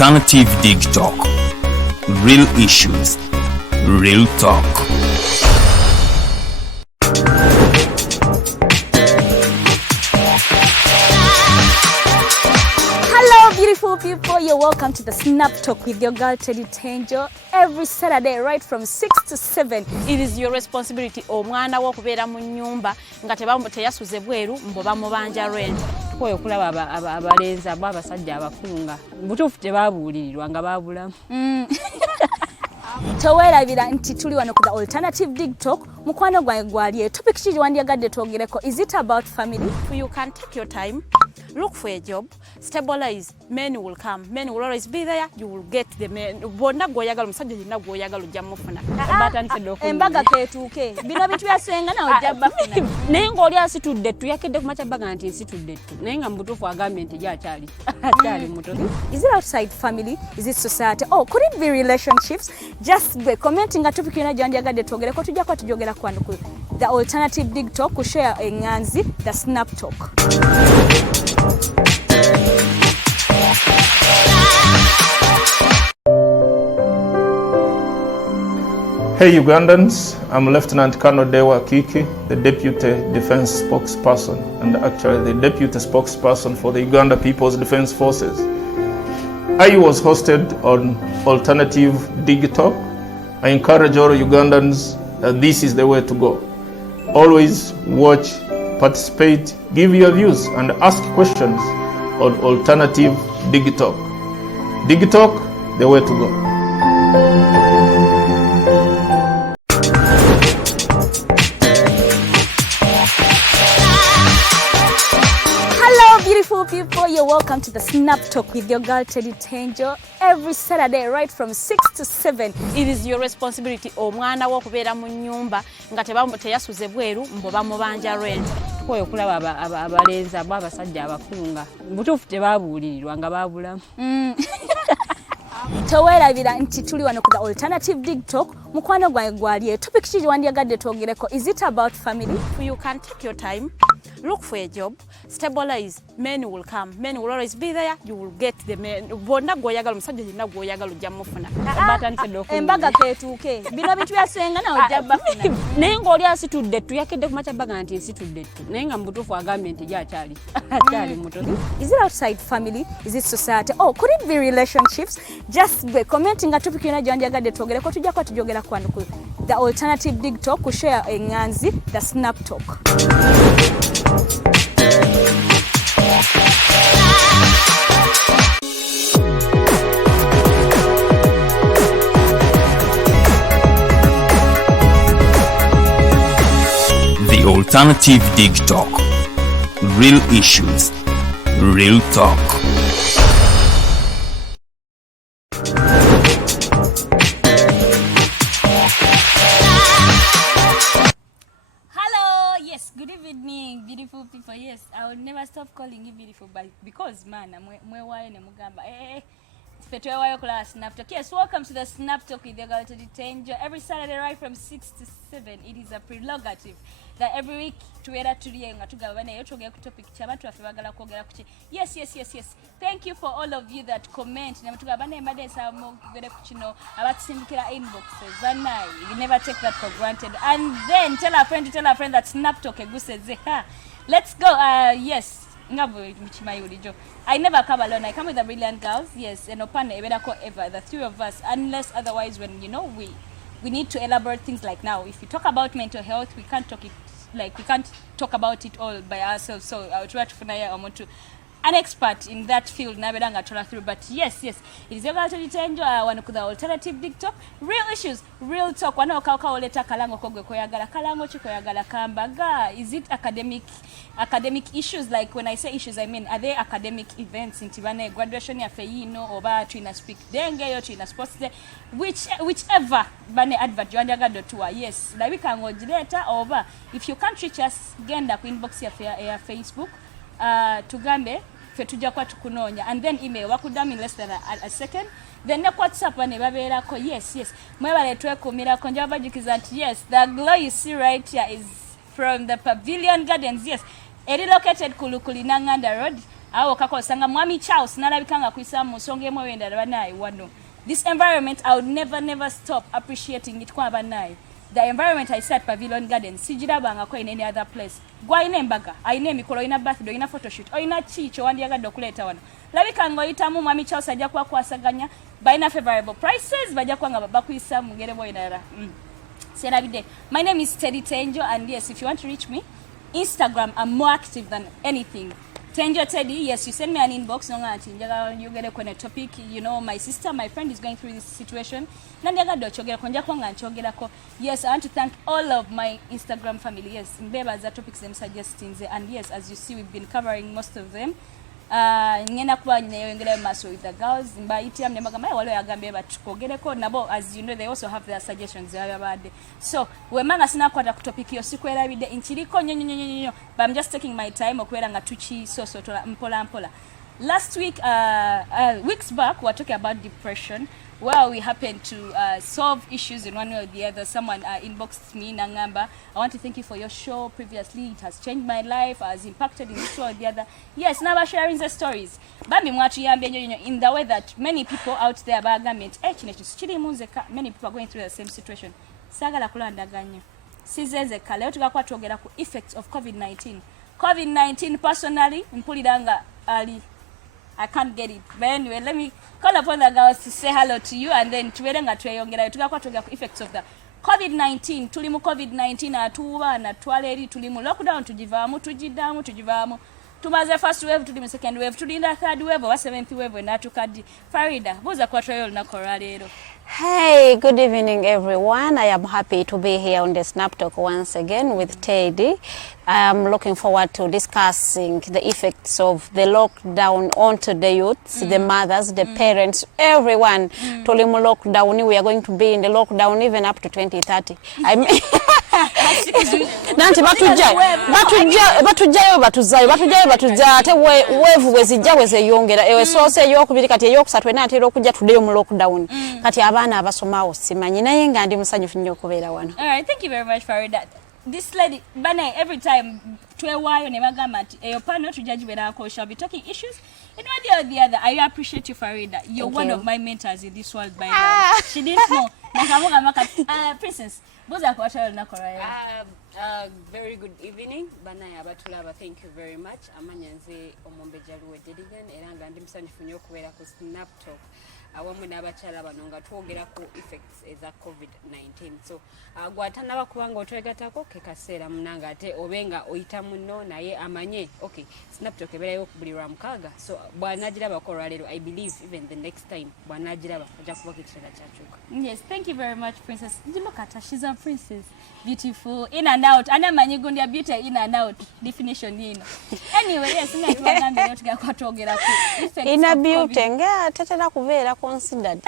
Alternative Dig Talk. Real issues, real talk. Hello beautiful people, you're welcome to the Snap Talk with your girl Teddy Teangel every Saturday right from 6 to 7. It is your responsibility omwana wo kubeera mu nyumba nga teyasuze bweru mbo bamubanja rent. Koyo kulaba abalenzi abasajja abakunga butuufu tebabuulirirwa nga babulamu. Towerabira nti tuli wano ku the Alternative Dig Talk. Mukwano gwange gwali topic ki wandiyagadde twogereko. Is it about family? You can take your time, look for a job, stabilize, men will come, men will always be there, you will get the men. Bonna goyagala musajja yenna goyagala ojja mufuna. Embaga ketuuke bino bintu byasenga nawe ojja bafuna. Naye ng'oli asitudde ttu yakedde ku makyabbaga nti nsitudde ttu naye nga mubutuufu agambye nti gy'akyali muto. Is it outside family? Is it society? Oh, could it be relationships? Just be commenting a topic yona gyandiyagadde twogereko tujjako tujogera kwano ku the Alternative Dig Talk ku share enganzi the Snap Talk. Hey Ugandans, I'm Lieutenant Colonel Dewa Kiki, the Deputy Defense Spokesperson and actually the Deputy Spokesperson for the Uganda People's Defense Forces. I was hosted on Alternative Dig Talk. I encourage all Ugandans that this is the way to go. Always watch, participate, give your views and ask questions on Alternative Dig Talk. Dig Talk, the way to go. Beautiful people, you're welcome to the Snap Talk with your girl Teddy Teangel every Saturday right from 6 to 7. It is your responsibility omwana wo kubeera mu nyumba nga teyasuze bweru mbo bamubanja rent. Koyo kulaba abalenzi abasajja abakunga butuufu tebabuulirirwa nga babulamu. Towerabira nti tuli wano ku the Alternative Dig Talk. Mukwano gwange gwali topic ki wandiyagadde twogereko. Is it about family? You can take your time, look for a job, stabilize, men will come, men will always be there, you will get the men. Bonna goyagala musajja yenna goyagala ojja mufuna. Embaga ketuuke bino bintu byasenga nawe ojja bafuna. Naye ng'oli asitudde ttu yakedde ku makyabbaga nti nsitudde ttu naye nga mubutuufu agambye nti gy'akyali muto. Is it outside family? Is it society? Oh, could it be relationships? Just be commenting a topic yona gyandiyagadde twogereko tujjako tujogera kwano ku the Alternative Dig Talk ku share enganzi the Snap Talk. The Alternative Dig Talk. Real issues, real talk. Good evening, beautiful people. Yes, I will never stop calling you beautiful, but because man, mwewayo ne mugamba Petwewayo kula Snap Talk. Yes, welcome to the Snap Talk with your girl Teddy Teangel every Saturday right from 6 to 7. It is a prerogative that every week tuwera tuliye nga tugabane yo tugera ku topic ky'abantu affe bagala kwogera ku ki. Yes. Thank you for all of you that comment. Ne tugabane mbadde nsaba mwogere ku kino abatusindikira inboxes. Banayi, you never take that for granted. And then tell a friend that Snap Talk eguseze. Let's go. Yes. I never come alone. I come with the brilliant girls. Yes, and open ever, the three of us. Unless otherwise, when we need to elaborate things like now. If you talk about mental health, we can't talk about it all by ourselves. So I'll try to find an expert in that field. But yes, it is your girl Teddy Teangel. One of the Alternative Dig Talk. Real issues, real talk. One of kauleta kalango kogo koyagala kalango chikoyagala kambaga. Is it academic issues? Like when I say issues, I mean are there academic events in Tibane graduation ya feino oba tuina speak denge yo tuina sports day, whichever bane advert you to yes. Like we can go later over. If you can't reach us, genda ku inbox ya Facebook. Tugambe fe tujja kwa tukunonya and then email wakudam in less than a second then ne WhatsApp ne babeerako yes mwebale twekumira konja bajukiza nti yes the glow you see right here is from the Pavilion Gardens. Yes, located Kulukuli Nanganda Road awo kakosanga mwami Charles nalabikanga kuisa mu nsonga emu wenda banaye wano. This environment I would never stop appreciating it kwa banaye. The environment I set Pavilion Gardens sijirabanga ko in any other place. Gwa ine mbaga, aine mikolo ina birthday ina photoshoot oina chicho wandiyagadde okuleta wano. Labika ngoyitamu mwami Charles ajja kwa kwasaganya baina favorable prices bajja kwanga bakuisa mugere boyinara. Serabide. My name is Teddy Teangel, and yes, if you want to reach me, Instagram, I'm more active than anything. Teangel Teddy, yes, you send me an inbox, you get a topic, you know, my sister, my friend is going through this situation. Yes, I want to thank all of my Instagram family. Yes, the topics them suggesting, and yes, as you see, we've been covering most of them. Ngena kuba nyengere maso with the girls mbaiti amne magamba wale yagambe batukogereko nabo, as you know, they also have their suggestions abadde. So we manga sina kwata kutopic yo sikwera bide inchiriko nyonyo, but I'm just taking my time okwera nga tuchi so mpola. Last week weeks back we were talking about depression, where we happened to solve issues in one way or the other. Someone inboxed me Nangamba, I want to thank you for your show previously, it has changed my life, has impacted in this show or the other. Yes, now we're sharing the stories bambi mwatu yambe in the way that many people out there bagament many people are going through the same situation. Sagala kulandaganya sizezeka leo tukakwa twogera ku effects of COVID-19 personally mpuliranga ali I can't get it. But anyway, let me call upon the girls to say hello to you, and then tuwerenga tweyongera tukakwa twogera ku effects of the COVID-19. Tulimu COVID-19 atuwa na twaleri tulimu lockdown tujivamu. Tumaze first wave, tulimu second wave, tulinda third wave, wa seventh wave na tukadi. Farida, buza kwa trial na koralero. Hey, good evening everyone. I am happy to be here on the Snap Talk once again with Teddy. I am looking forward to discussing the effects of the lockdown onto the youths, the mothers, the parents, everyone. Tulimu lockdown, we are going to be in the lockdown even up to 2030. I mean nanti batujayo ate wevu wezijja wezeyongera ewe soose eyokubiri kati eyokusatu enatera okujja tuddeyo mu lockdown kati abaana abasomaawo simanyi naye nga ndi musanyufu nnyo okubeera wano. All right, thank you very much Farida. This lady Baana, every time twewayo ne bagamba nti eyo panel tujajiberako, shall be talking issues in one way or the other. I appreciate you Farida. You're Thank one you. of my mentors in this world by now. She didn't know. Princess buza kwa trial na koralero. Very good evening. Baana abatulaba, thank you very much. Amanyanze Omumbejja Luwedde Lilian era nga ndi musanyufu nnyo okubeera ku Snap Talk awamu n'abakyala bano nga twogera ku effects eza COVID-19. So gwatanaba kubanga otwegatako ke kaseera munanga ate obenga oyita munno naye amanye okay Snap Talk ebeerayo buli lwa mukaaga, so bw'anaagiraba ko olwaleero I believe even the next time bw'anaagiraba ajja kuba ekiseera kyakyuka. Yes, thank you very much Princess. Look at her, she's a princess, beautiful in and out. Ana manyigundia beauty in and out definition yino. Anyway, yes, nga tuwagambe leo tugakwa twogera ku effects Ina beauty nga tetera kubeera considered.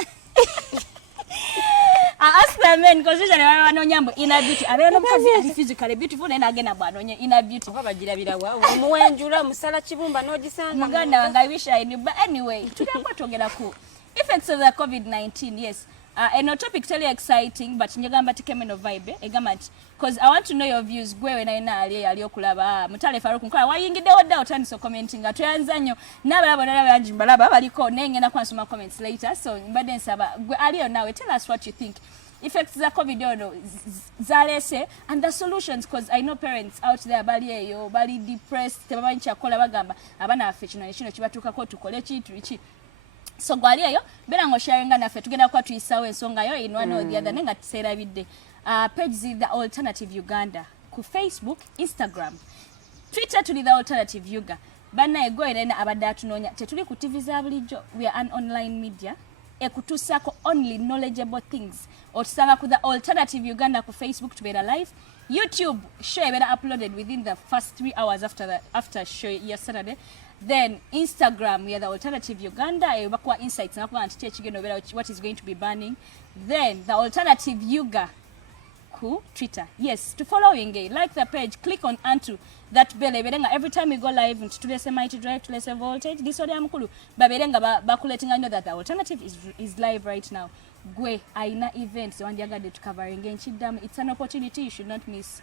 Ask the men because usually wanonyambo ina beauty. Abera nomukazi ali physically beautiful na agena bwanonye ina beauty. Babagirabira wawo omuwenjula musala kibumba n'ogisanga Muganda wange I wish I knew. But anyway, tugakwa twogera ku effects of the COVID-19. Yes. And no topic totally exciting, but njagamba tikemeno vibe egamati because I want to know your views. Gwewe na ina ali okulaba mutale Faruku nkola wayingiddewo dda otandise commenting atyanza nnyo n'abalaba n'abanjimbalaba baliko nengenda kwansoma comments later, so mbadde nsaba gwe aliyo nawe tell us what you think effects za COVID ono zalese and the solutions, because I know parents out there bali eyo bali depressed tebamanyi kyakola bagamba abaana baffe kino kibatuukako tukole ki. So gwali eyo bera ngo sharinga naffe tugenda kwa tuyisawo ensonga yo in one or the other nenga tuserabidde. Page the Alternative Uganda ku Facebook, Instagram, Twitter tuli the Alternative Uganda. Baana ego era abadde atunonya tetuli ku TV za bulijjo, we are an online media ekutusako only knowledgeable things. Otusanga ku the Alternative Uganda ku Facebook tubeera live. YouTube show ebera uploaded within the first 3 hours after show yesterday. Then Instagram, we are the Alternative Uganda. Bakwa insights na kwa anti chigeno what is going to be banning. Then the Alternative Yuga ku Twitter. Yes, to following like the page, click on onto that bell. Every time we go live into today's mighty drive, today's voltage, this audio mukulu. Baberenga bakuletinga know that the Alternative is live right now. Gwe aina events wandiaga to covering again chidam. It's an opportunity you should not miss.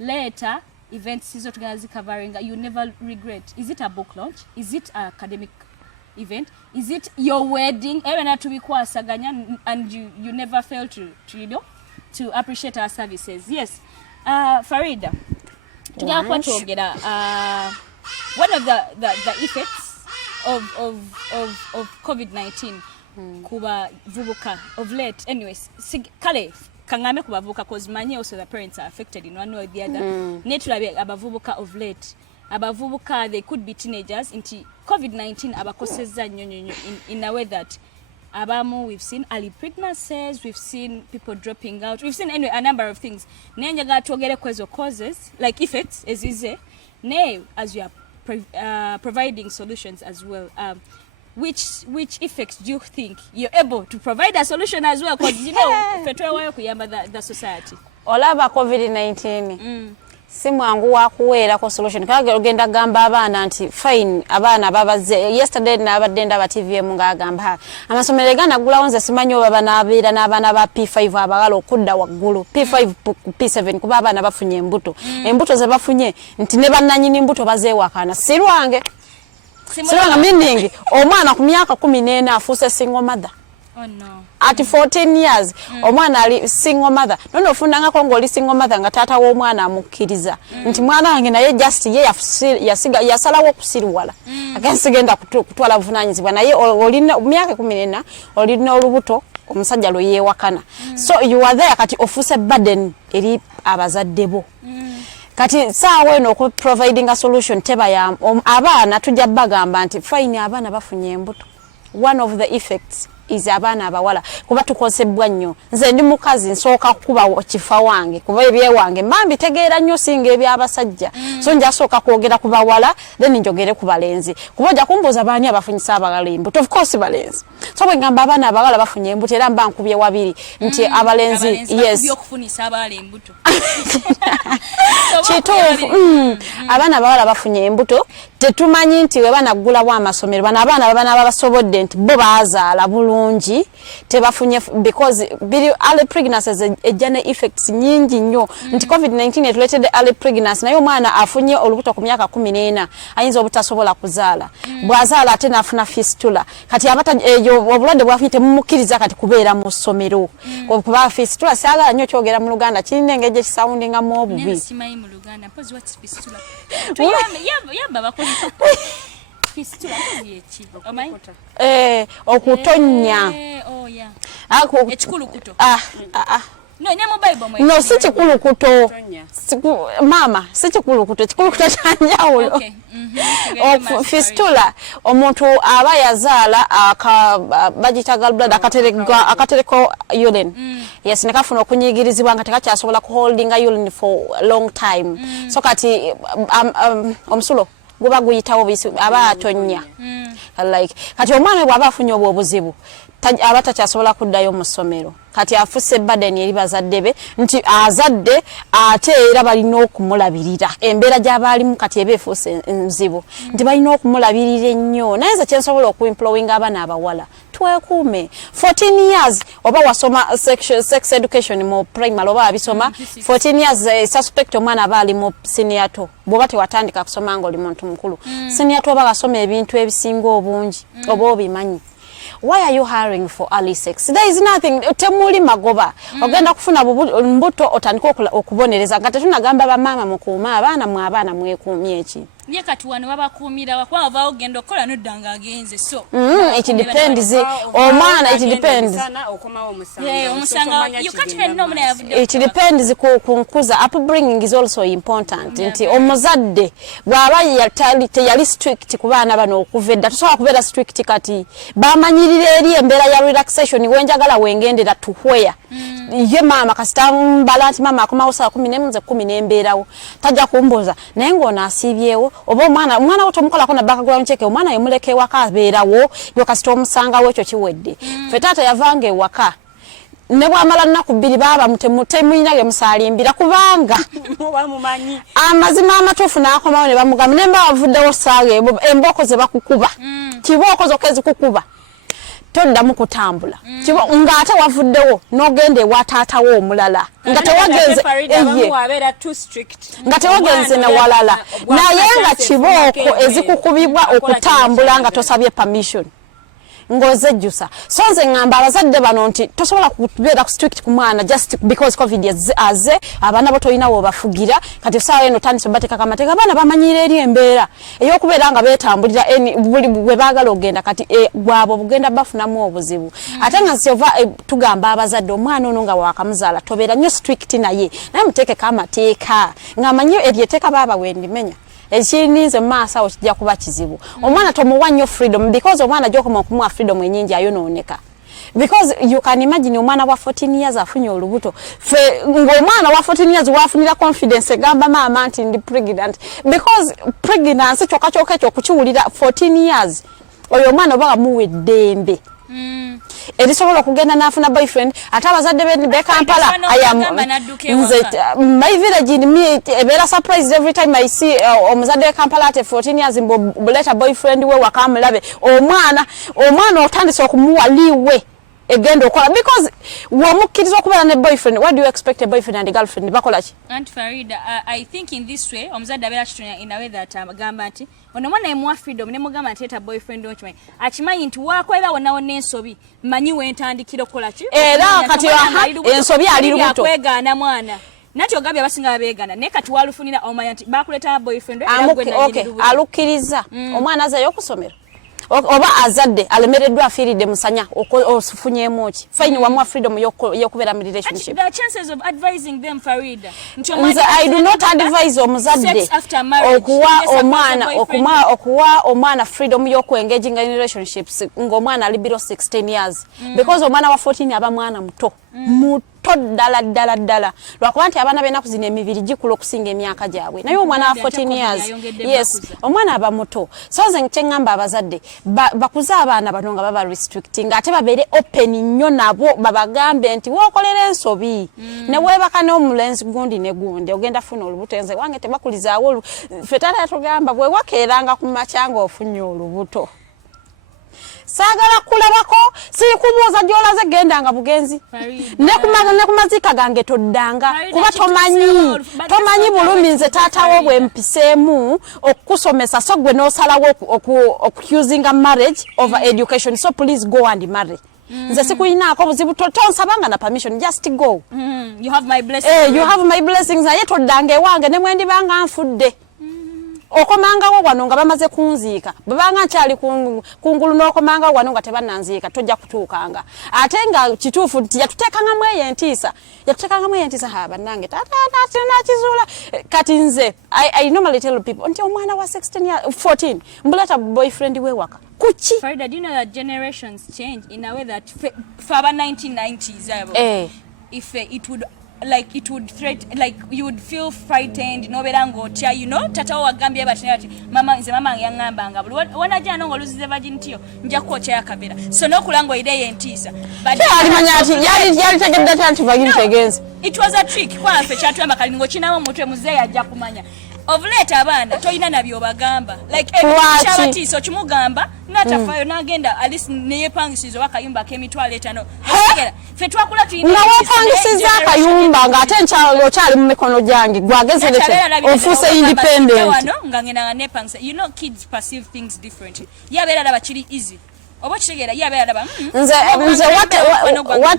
Later events izo tugenda zicovering, you never regret. Is it a book launch? Is it an academic event? Is it your wedding? Even to be kwasaganya, and you never fail to to appreciate our services. Yes. Farida, one of the effects of COVID-19 kuba vubuka of late. Anyways, kale kangame kuba vubuka cause many also the parents are affected in one way or the other. Naturally abavubuka of late. Abavubuka, they could be teenagers into COVID-19 abakoseza in a way that abamu, we've seen early pregnancies, we've seen people dropping out, we've seen anyway a number of things. Nenjaga tuogere kwezo causes like effects as is as we are providing solutions as well. Which effects do you think you're able to provide a solution as well? Because fetwa wayo kuyamba the society. Olaba COVID-19. Simwangu wakuwera ko solution kage ogenda gamba abaana nti fine abaana babaze yesterday nabadde ndaba TVM ngagamba amasomero gana gulaonze simanyo baba nabira n'abaana ba P5 abagalo okudda waggulu P5 P7 kuba abaana bafunye embuto ze bafunye nti ne bannanyini mbuto bazeewakana sirwange meaning omwana ku myaka 14 afuuse single mother. Oh no. At 14 years, omwana ali single mother. Nono ofundanga ko ngoli single mother nga tata wo mwana amukiriza. Nti mwana wange naye just ye yasalawo kusiriwala. Agensigenda kutwala buvunanyizibwa naye olina myaka 14 olina olubuto omusajja lo yeewakana. So you are there kati ofuse burden eri abazadde bo. Kati saawe no ku providing a solution teba ya abaana tujja bagamba nti fine abaana bafunye embuto. One of the effects is abaana abawala kuba tukosebwa nnyo nze ndi mukazi nsooka kuba kifa wange kuba ebye wange mambi tegeera nnyo singa ebya abasajja so nja sooka kwogera ku bawala then njogere ku balenzi kuba ojja kumbuuza baani abafunyisa abagala embuto of course balenzi so bwe ngamba abaana abawala bafunye embuto era mba nkubye wabiri nti abalenzi yes okufunisa abawala embuto kituufu abaana abawala bafunye embuto tetumanyi nti we banagulawo amasomero bano abaana babasobodde nti bo baazaala bulungi tebafunye because early pregnancies ejjane effects nyingi nnyo nti COVID-19 etuletedde early pregnancy naye omwana afunye olubuto ku myaka 14 ayinza obutasobola kuzaala bwazaala ate nafuna fistula kati abata obulwadde bwafunye temumukiriza kati kubeera mu ssomero kuba fistula saagala nnyo kyogera mu Luganda kirina engeri ekisoundinga mu obubi fistula yechi okutonya ekikulukuto no nyamo Bible no si kikulukuto mama si kikulukuto kikulukuto kyanjawulo fistula omuntu aba yazaala bagita gallbladder akatereko urine yes nekafuna okunyigirizibwa nga tekakyasobola ku holding a urine for a long time so kati omusulo guba guyitawo aba atonya like kati omwana bwaba afunye obuzibu abata kyasobola kuddayo mu ssomero kati afuse burden eri bazadde be nti azadde ate era balina okumulabirira embeera gy'abalimu kati ebeefuuse nzibu nti balina okumulabirira ennyo naye nze kyensobola okuimplowing abaana abawala twekuume 14 years oba wasoma sex education mu primary oba abisoma 14 years suspect omwana aba ali mu senior to bw'oba tewatandika kusoma ng'oli muntu mukulu senior to oba basoma ebintu ebisinga obungi oba obimanyi. Why are you hiring for early sex? There is nothing. Temuli magoba. Ogenda kufuna mbuto otandika okubonereza. Nga tetunagamba bamama mukuume abaana mwekuumye eki. Nye kati wano babakuumira wakwa ova ogenda okola noddanga agenze so. It depends. Omwana it depends. You can't even know mna it depends ku nkuza. Upbringing is also important. Nti omuzadde bwaba yali strict ku baana bano okuvedda tusobola kubeera strict kati bamanyirira eri embeera ya relaxation wenjagala wengendera tuhweya ye mama kasita mbala nti mama akomawo saa 10 nembeerawo tajja kumbuuza naye ng'ona asiibyewo oba omwana otomukolako na background check omwana yemuleka ewaka abeerawo gwe kasita omusangawo ekyo kiwedde ffe taata yavanga ewaka ne bwamala nnaku 2 baba mutemuyina ge musalimbira kubanga amazima amatuufu n'akomawo ne bamugamba nemba wavuddewo saaga emboko ze bakukuba kibooko zokka ezikukuba toddamu kutambula ng'ate wavuddewo n'ogenda ewa taatawo omulala nga tewagenze ne walala naye nga kibooko ezikukubibwa okutambula nga tosabye permission ng'ozejjusa so nze ngamba abazadde bano nti tosobola kubeera strict ku mwana just because covid aze abaana bo tolina wobafugira kati essaawa eno tandise bateekako amateeka abaana bamanyire eri embeera ey'okubeera nga beetambulira buli bwe baagala ogenda kati gwabo bugenda bafunamu obuzibu ate nga nsova tugamba abazadde omwana ono nga waakamuzaala tobeera nnyo strict naye muteekeko amateeka ng'amanyi eryeteeka baaba wendimenya ekinize maaso awo kijja kuba kizibu omwana tomuwa nnyo freedom because omwana gy'okoma okumuwa freedom enyingi ayonooneka because you can imagine omwana wa 14 years afunye olubuto ng'omwana wa 14 years wafunira confidence egamba maama nti ndi pregnant because pregnancy kyokka ekyo okukiwulira 14 years oyo omwana oba amuwa eddembe erisobola okugenda n'afuna boyfriend ate abazadde be Kampala my village in me ebeera surprised every time I see omuzadde we Kampala ate 14 years mbuleta boyfriend we wakamulabe omwana otandise okumuwa liwe egenda okola because wamukkiriza okubeera ne boyfriend. What do you expect a boyfriend and a girlfriend bakola ki? Aunt Farida, I think in this way omuzadde abeera kitonya in a way that agamba nti ono mwana emuwa freedom ne mugamba nti eta boyfriend okimanyi akimanyi nti wakolera wonawo n'ensobi manyi wentandikira okukola ki era kati ensobi ali lubuto akwegaana mwana nati ogambye abasinga babeegana naye kati walufunira omanya nti bakuleta boyfriend alukkiriza omwana azayo okusomera oba azadde alemereddwa afiiridde musanya osufunyemu ki fine wamuwa freedom y'okubeera mu relationship. The chances of advising them Farida I do not advise omuzadde okuwa omwana freedom y'okuengaging in relationships ng'omwana ali below 16 years because omwana wa 14 aba mwana muto ddala lwakuba nti abaana b'ennaku zino emibiri gikula okusinga emyaka gyabwe naye omwana wa 14 years yes omwana aba muto so nze kyeŋŋamba abazadde bakuze abaana bano nga baba restricting ate babeere open nnyo nabo babagambe nti wookolera ensobi ne weebaka n'omulenzi gundi ne gundi ogenda funa olubuto nze wange tebakulizaawo ffe taata yatugamba bwe wakeeranga ku makya ng'ofunye olubuto saagala kulabako sikubuuza gy'olaze gendanga bugenzi ne kumaziika gange toddanga kuba tomanyi bulumi nze taatawo bwe mpiseemu okukusomesa so gwe n'osalawo okuusinga marriage over education so please go and marry nze sikuyinaako buzibu tonsabanga na permission just go you have my blessings you have my blessings naye toddanga ewange ne mwendibanga nfudde okomangawo wano nga bamaze kunziika babanga nkyali kungulu n'okomangawo wano nga tebannanziika tojja kutuukanga ate nga kituufu nti yatuteekangamu eyo entiisa bannange nakizula kati nze I normally tell people nti omwana wa 16 years 14 mbuleta boyfriend we waka kuki Farida, do you know that generations change in a way that for about 1990s if it would like it would threat like you would feel frightened no berango tia tata wagambye batinati mama yangamba nga buli wana jana ngo luzize virginity yo nja kuocha yakabera so no kulango ide yentisa but alimanya ati yali tegedde tanti virginity against it was a trick kwa fe chatwamba kalingo chinawo mutwe muzeya ajja kumanya of late abaana toyina nabyo bagamba like charity so kimugamba natafayo nagenda alice neye pangisizo wakayumba kemitwale etano fe twakula tuyina na wapangisiza akayumba nga ate nkyalo kyali mu mikono gyange gwagezerete ofuse independent wano ngangena ne pangisa kids perceive things differently yabeera laba kiri easy what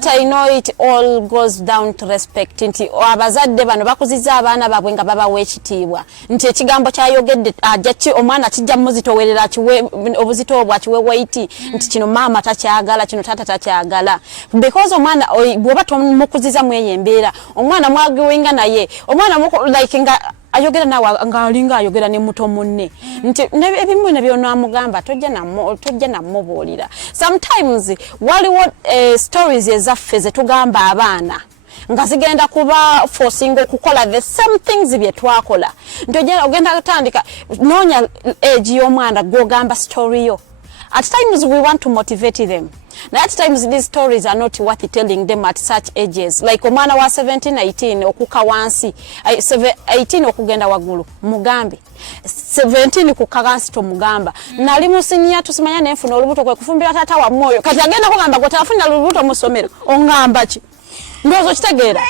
I know it all goes down to respect nti abazadde bano bakuziza abaana babwe nga babawa ekitiibwa nti ekigambo kyayogedde ajja omwana kijja muzitowerera obuzito obwo akiwe weight nti kino maama takyagala kino taata takyagala because omwana bw'oba tomukuziza mweyo embeera omwana mwagiwinga naye omwana like nga ayogera nawe nga alinga ayogera ne muto munne nti ebimu ne byonamugamba tojja namubuulira sometimes waliwo stories ezaffe zetugamba abaana nga zigenda kuba forcing okukola the same things bye twakola nti ogenda kutandika noonya age y'omwana gw'ogamba story yo at times we want to motivate them Now at times these stories are not worth telling them at such ages. Like omwana wa 17, 18 okuka wansi, 18 okugenda wagulu mugambi. 17 kukagansi to mugamba. Nali musinia tusimanya nenfuna olubuto kwe kufumbira tata wa moyo. Kati agenda kugamba go tafuna olubuto musomero. Ongamba ki? Ndozo kitegeera.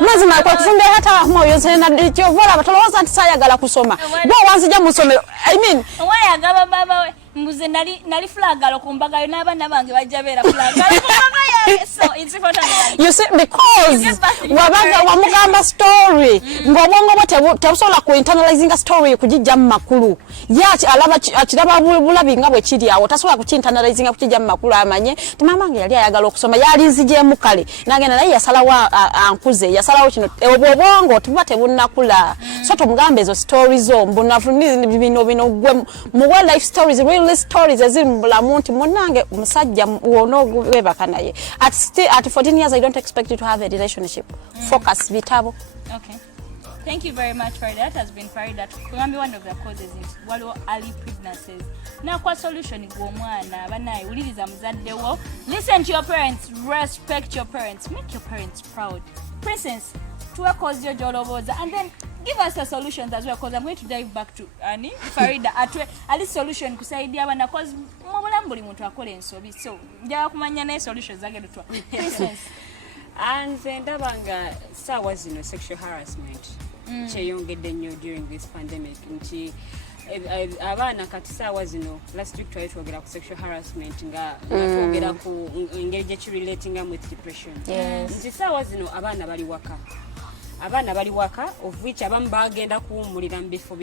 Mazima kwa kufumbira tata wa moyo sena kyovola batoloza nti sayagala kusoma. Bo wanzija musomero. I mean, oya agaba baba we mbuze nali flagalo kumbaga n'abaana bange bajja beera flagalo kumbaga so it's important. You see, because wabaga wamugamba story ngobongo bwo tebusobola ku internalizing a story kujijja mu makulu yachi alaba akiraba bulabi nga bwe kiri awo tasobola ku internalizing kujijja mu makulu amanye timamange yali ayagala okusoma yalinzije mu kale nagenda naye yasalawa ankuze yasalawo kino obwongo tuba tebunnakula so tomugambe ezo stories zo mbunafuni bino gwe mu life stories real stories ezimbulamu nti munange omusajja wono webaka naye at 14 years I don't expect you to have a relationship. Focus vitabo. Okay. Thank you very much, Farida. That has been Farida. Kumambi one of the causes is waliwo early pregnancies. Now, kwa solution go mwana banayi uliriza muzadde wo. Listen to your parents, respect your parents, make your parents proud. Princess, tuwe cause your joloboza and then give us a solution as well, because I'm going to dive back to Ani Farida at least solution kusaidia bana cause mubulambuli muntu akole ensobi so nja kumanya ne solutions zage tutwa Princess. And ndabanga sawa zino sexual harassment cheyongedde nnyo during this pandemic nti abaana kati sawa zino last week twogera ku sexual harassment nga twogera ku engeri gye relating with depression. Nti sawa zino abaana bali waka of which abamu bagenda kuwumulira mu bifo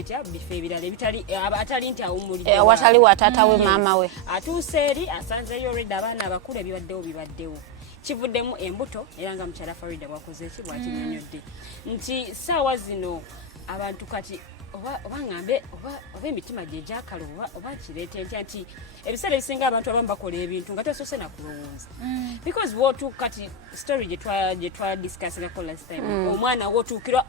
ebirala ebitali atali nti awumulira watali watata we mama we atuuse eri asanzeyo already abaana abakulu bibaddewo kivuddemu embuto era nga mukyala Farida bwakoze eki bwakinyonyodde nti saawa zino abantu kati oba ngambe oba emitima gye gyakala oba kireete ntya nti ebiseera ebisinga abantu abamu bakola ebintu nga tosoose nakulowooza because wotu kati story gye twadiscussingako last time omwana wotuukirwa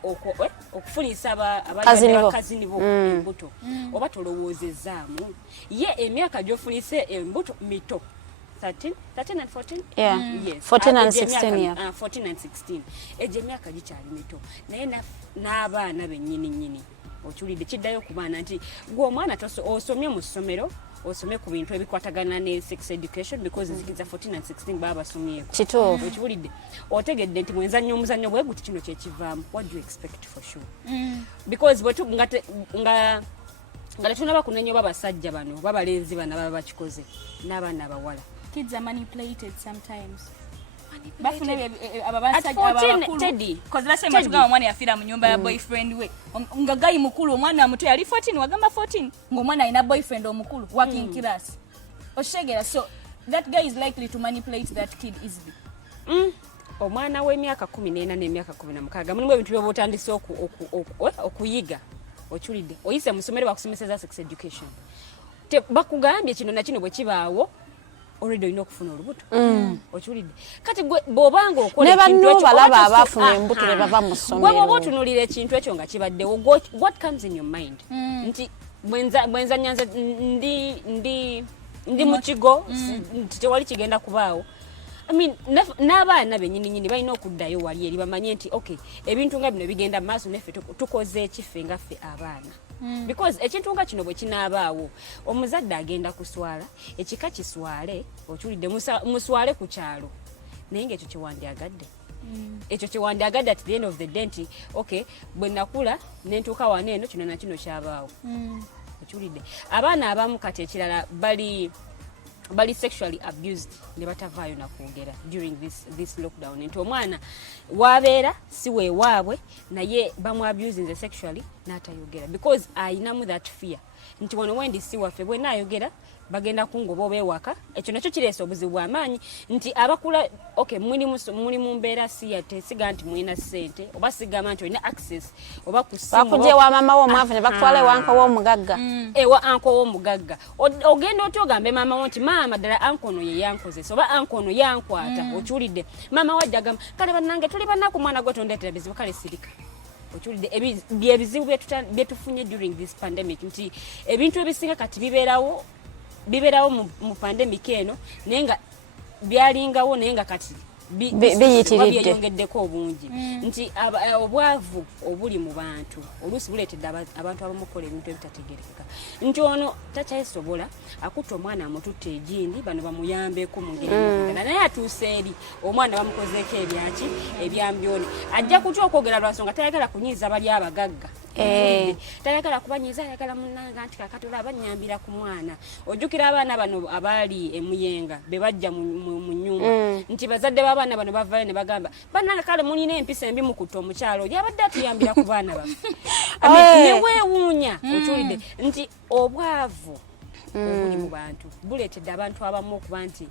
okufunisa abakazini bo embuto oba tolowoozezaamu ye emyaka gy'ofunise embuto mito 13 and 14? Yeah. Yes. 14 and 16, yeah. 14 and 16. Eje myaka gikyali mito. Naye n'abaana bennyini okiwulidde kiddayo ku baana nti gwe omwana osomye mu ssomero osome ku bintu ebikwatagana ne sex education because zikiza 14 and 16 baba basomyeko kituufu okiwulidde otegedde nti mwenzannyo omuzannyo bwe guti kino kyekivaamu what do you expect for sure because nga tunaba kunenyo babasajja bano babalenzi bana baba bakikoze n'abaana abawala kids are manipulated sometimes. Bafune abasajja abakulu because last time atuga omwana yafira mu nyumba ya boyfriend we nga gayi mukulu omwana amuto yali 14 wagamba 14 ng'omwana ina boyfriend omukulu working class oshegera so that guy is likely to manipulate that kid easily. Omwana w'emyaka 14 n'emyaka 16 mulimu ebintu by'obutandise okuyiga okiwulidde oyise mu ssomero bakusomeseza sex education bakugambye kino na kino bwe kibaawo already olina okufuna olubuto okiwulidde kati gwe bw'obanga okola ekintu ekyo balaba abafuna embuto ne bava mu ssomero gwe bw'oba otunuulira ekintu ekyo nga kibaddewo what comes in your mind nti bwenza nyanza ndi mu kigo nti tewali kigenda kubaawo I mean n'abaana bennyini balina okuddayo wali eri bamanye nti okay ebintu nga bino bigenda maaso neffe tukoze ekife nga ffe abaana because ekintu nga kino bwe kinaabaawo omuzadde agenda kuswala ekika kiswale okiwulidde muswale ku kyalo naye ng'ekyo kyewandyagadde ekyo kyewandyagadde at the end of the day nti okay bwe nakula nentuuka wano eno kino na kino kyabaawo okiwulidde abaana abamu kati ekirala bali sexually abused ne batavaayo nakwogera during this lockdown nti omwana wabeera si weewaabwe naye bamuabusinze sexually n'atayogera because ayinamu that fear nti wano wendi si waffe bwe naayogera bagenda kungoba obeewaka ekyo nakyo kireesa obuzibu bw'amaanyi nti abakula okay muli mu mbeera tesiga nti mulina ssente oba sigamba nti olina access oba ku ssimu bakujja ewa maama w'omwavu ne bakutwala ewa anko w'omugagga ewa anko w'omugagga ogenda oti ogambe maama wo nti maama ddala anko ono ye yankozesa oba anko ono yankwata okiwulidde maama wajja gamba kale bannange tuli bannaku mwana gwe tondeetera bizibu kale sirika okiwulidde byebizibu bye tufunye during this pandemic nti ebintu ebisinga kati bibeerawo biberawo mu pandemic eno naye nga byalingawo naye nga kati biyitiridde byeyongeddeko obungi nti obwavu obuli mu bantu oluusi buleetedde abantu abamukola ebintu ebitategerekeka nti ono takyayisobola akutta omwana amututte egindi bano bamuyambeko mu ngeri endala naye atuuse eri omwana bamukozeeko ebyaki ebyambyone ajja kutya okwogera lwa nsonga tayagala kunyiiza bali abagagga tayagala kubanyiiza ayagala munnanga nti kakati olaba bannyambira ku mwana ojjukira abaana bano abaali emuyenga be bajja mu nnyumba nti bazadde b'abaana bano bavayo ne bagamba bannanga kale mulina empisa embi mukutta omukyalo oyo abadde atuyambira ku baana baffe ne weewuunya okiwulidde nti obwavu obuli mu bantu buleetedde abantu abamu okuba nti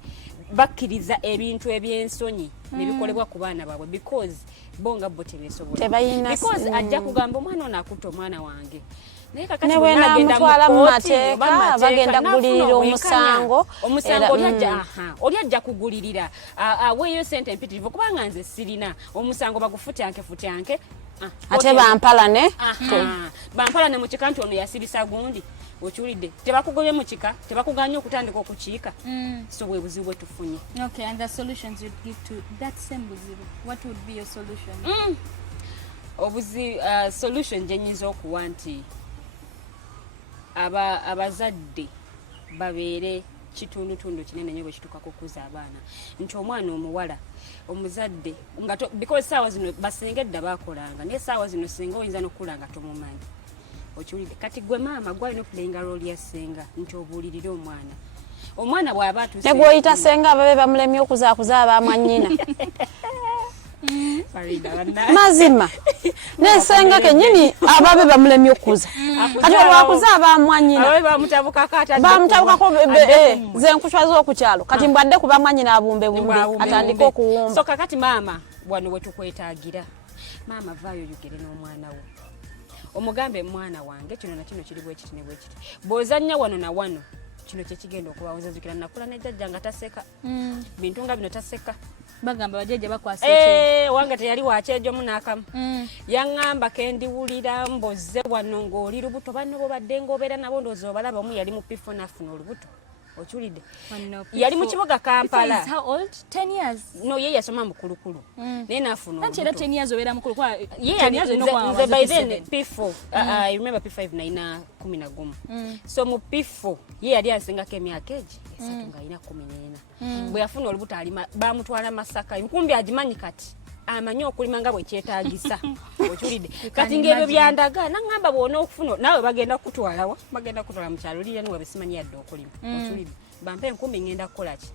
bakkiriza ebintu eby'ensonyi ne bikolebwa ku baana baabwe because bo nga bo tebeesobola because ajja kugamba omwana ono akutta omwana wange ne bwenamutwala mu mateeka bagenda kugulirira omusango oli ajja kugulirira aweeyo sente empitirivu kubanga nze sirina omusango bagufutyanke ate bampalane bampalane mu kika nti ono yasirisa gundi okiwulidde tebakugobye mu kika tebakuganya okutandika okukiika so bwe buzibu bwe tufunye. Okay, and the solutions you'd give to that same buzibu, what would be your solution? Solution gye nnyinza okuwa nti abazadde babeere kitundutundu kinene nnyo bwe kituuka kukuza abaana nti omwana omuwala omuzadde because saawa zino basenge edda baakolanga naye saawa zino senga oyinza n'okula nga tomumanyi okiwulidde kati gwe maama gwalina okulenga looli ya senga nti obuulirire omwana bw'aba atuuse ne gw'oyita senga babe bamulemye okuzaakuza abamwannyina mazima nesenga kenyini ababe bamulemye okuza kati olwakuza abamwanyina bamutabukako ze nkuchwa z'okukyalo kati mbwadde ku bamwanyina abumbe atandika okuwumba so kakati maama wano wetukwetaagira maama vaayo yogere n'omwana wo omugambe mwana wange kino na kino kiri bwekiti ne bwekiti bw'ozannya wano na wano kino kyekigenda okuba ozazukira nakula ne jjajja nga taseka bintu nga bino taseka bagamba bajjajja bakwasa wange teyali wakyejo munakamu yaŋŋamba kendiwulira mbozze wano ng'oli lubuto banno bo badde ng'obeera nabo ndowooza obalaba omu yali mu pifo nafuna olubuto okiwulidde yali mu kibuga Kampala. How old? 10 years? No, ye yasoma mukulukulu naye nafuna olubuto. Era 10 years obeera mukulu kwa 10 years nze by then P4 I remember P5 naina 11 so mu P4 ye yali ansengako emyaka egi esatu nga alina 14 bwe yafuna olubuto bamutwala Masaka nkumbi agimanyi kati amanyi okulima nga bwe kyetaagisa okiwulidde kati ng'ebyo byandaga naŋŋamba bw'ona okufuna naawe bagenda kutwalawa bagenda kutwala mu kyalo lirya niwe besimanyi yadde okulima okiwulidde bampe enkumbi ngenda kukola ki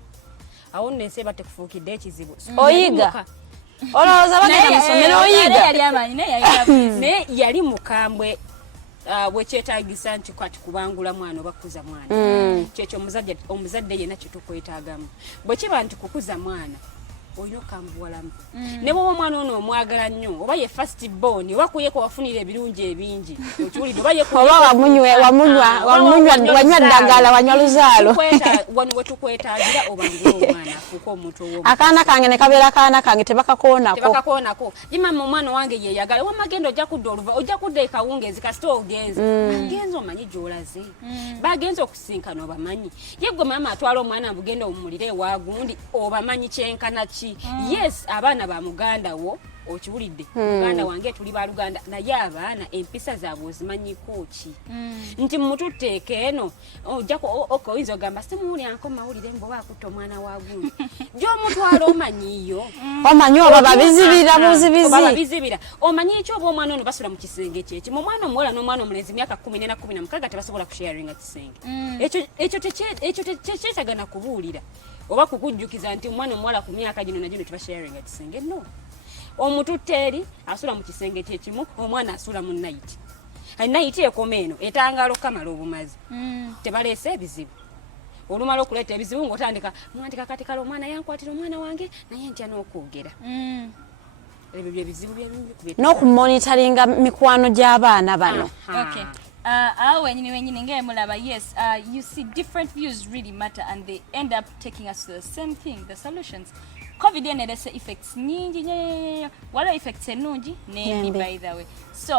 awo nno ensi eba tekufuukidde ekizibu oyiga olowooza bagenda musomero oyiga naye yali mukambwe bwe kyetaagisa nti kati kubangula mwana oba kukuza mwana kyekyo omuzadde yenna kitukwetaagamu bwe kiba nti kukuza mwana olina okambuwalamu ne bwoba omwana ono omwagala nnyo oba ye first born oba kuyeko wafunira ebirungi ebingi okiwulidde oba wanywa ddagala wanywa luzaalo wano we tukwetaagira obangula omwana afuuka omuntu owo akaana kange ne kabeera akaana kange tebakakoonako imama omwana wange yeyagala wamagenda ojja kudda oluva ojja kudda ekawungeezi kasita ogenze agenze omanyi gy'olaze bagenze okusinkana obamanyi ye gwe maama atwala omwana abugenda omumulire ewagundi obamanyi kyenkana ki yes abaana ba muganda wo okiwulidde muganda wange tuli ba Luganda naye abaana empisa zaabwe ozimanyiko ki nti mututeeka eno ojjako oyinza ogamba simuwuli anko mawulire mboba akutta omwana wa gundi gy'omutwala omanyiyo omanyi oba babizibira omanyi ekyo oba omwana ono basula mu kisenge kyekimu omwana omuwala n'omwana omulenzi myaka 14 na 16 tebasobola kusharinga kisenge ekyo tekyetagana kubuulira oba kukujjukiza nti omwana omuwala ku myaka gino nagyo tebasharinga kisenge no omututte eri asula mu kisenge kyekimu omwana asula mu nayiti nayiti ekoma eno etangaala okamala obumazi tebaleese ebizibu olumala okuleeta ebizibu ng'otandika mwandika kati kale omwana yankwatira omwana wange naye ntya n'okwogera ebyo byebizibu n'okumonitaringa mikwano gy'abaana bano. When yes, you see different views really matter and they end up taking us to the same thing, the solutions. COVID enerese effects nyingi wala effects ennungi nembi by the way. So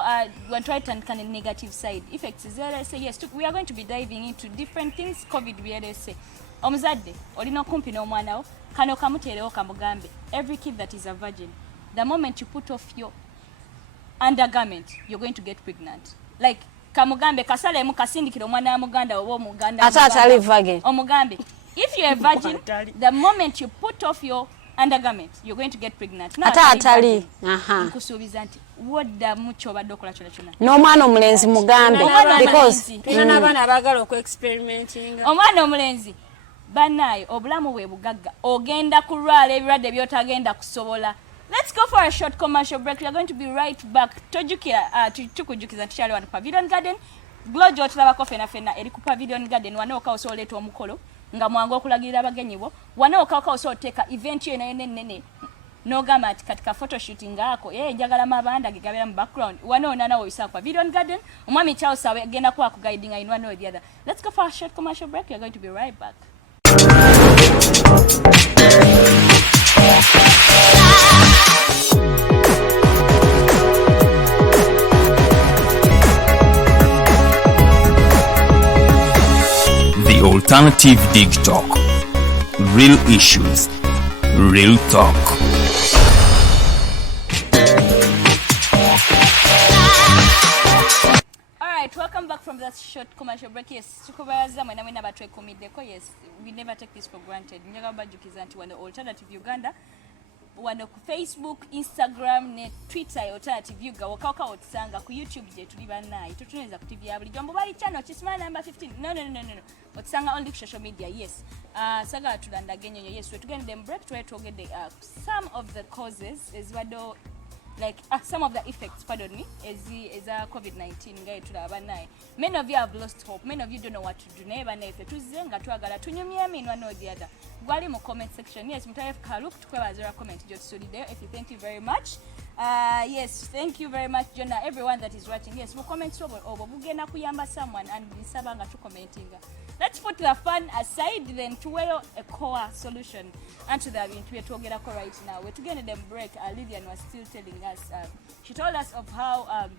we try to kind of negative side effects is there say yes we are going to be diving into different things COVID byerese. Omuzadde olina kumpi n'omwana wo kano kamuterewo kamugambe every kid that is a virgin the moment you put off your undergarment you're going to get pregnant. Like kamugambe kasale mu kasindikira omwana wa muganda obo muganda atali virgin omugambe if you're a virgin the moment you put off your undergarment you're going to get pregnant. atali nkusuubiza nti wodda mucho badde okola kyona n'omwana omulenzi mugambe because tulina abaana abaagala oku-experimenting omwana omulenzi banaye obulamu bwe bugagga ogenda kulwala ebirwadde by'otagenda kusobola. Let's go for a short commercial break. We are going to be right back. Tukujukiza tukyali wano Pavilion Garden. Glo gy'otulabako fena eri ku Pavilion Garden wano okawo oleeta omukolo nga mwangu okulagirira abagenyi bo. Wano okawo oteeka event yo nayo nene n'ogamba ati katika photoshooting ako njagala mabanda gegabera mu background. Wano onana oyisa ku Pavilion Garden. Omwami Charles agenda kuba guiding in one or the other. Let's go for a short commercial break. We are going to be right back. The Alternative Dig Talk. Real issues, real talk. Alright, welcome back from that short commercial break. Yes, tukubaza mwena mwena batwekomideko. Yes, we never take this for granted. Njaga bajukiza nti wano Alternative Uganda wano ku Facebook, Instagram ne Twitter ya Alternative Uganda wakawaka otusanga ku YouTube je tuli banayi tutuneza ku TV ya buli jombo bali channel kisima number 15 no otusanga only social media. Yes, saga tulanda genyonyo. Yes, we tugende them break to get the some of the causes is wado like some of the effects, pardon me, is COVID-19 guy to abanayi. Many of you have lost hope. Many of you don't know what to do. Never know if tuzenga twagala tunyumya in one or the other. Gwali mu comment section. Yes, mutaye look tukwebaza comment just so there. If you thank you very much. Yes, thank you very much, Jonah. Everyone that is watching. Yes, mu comment over bugenda kuyamba someone and bisabanga tu commenting. Let's put the fun aside then to wear a core solution unto the we're talking about right now. We're together them break. Lilian was still telling us. She told us of how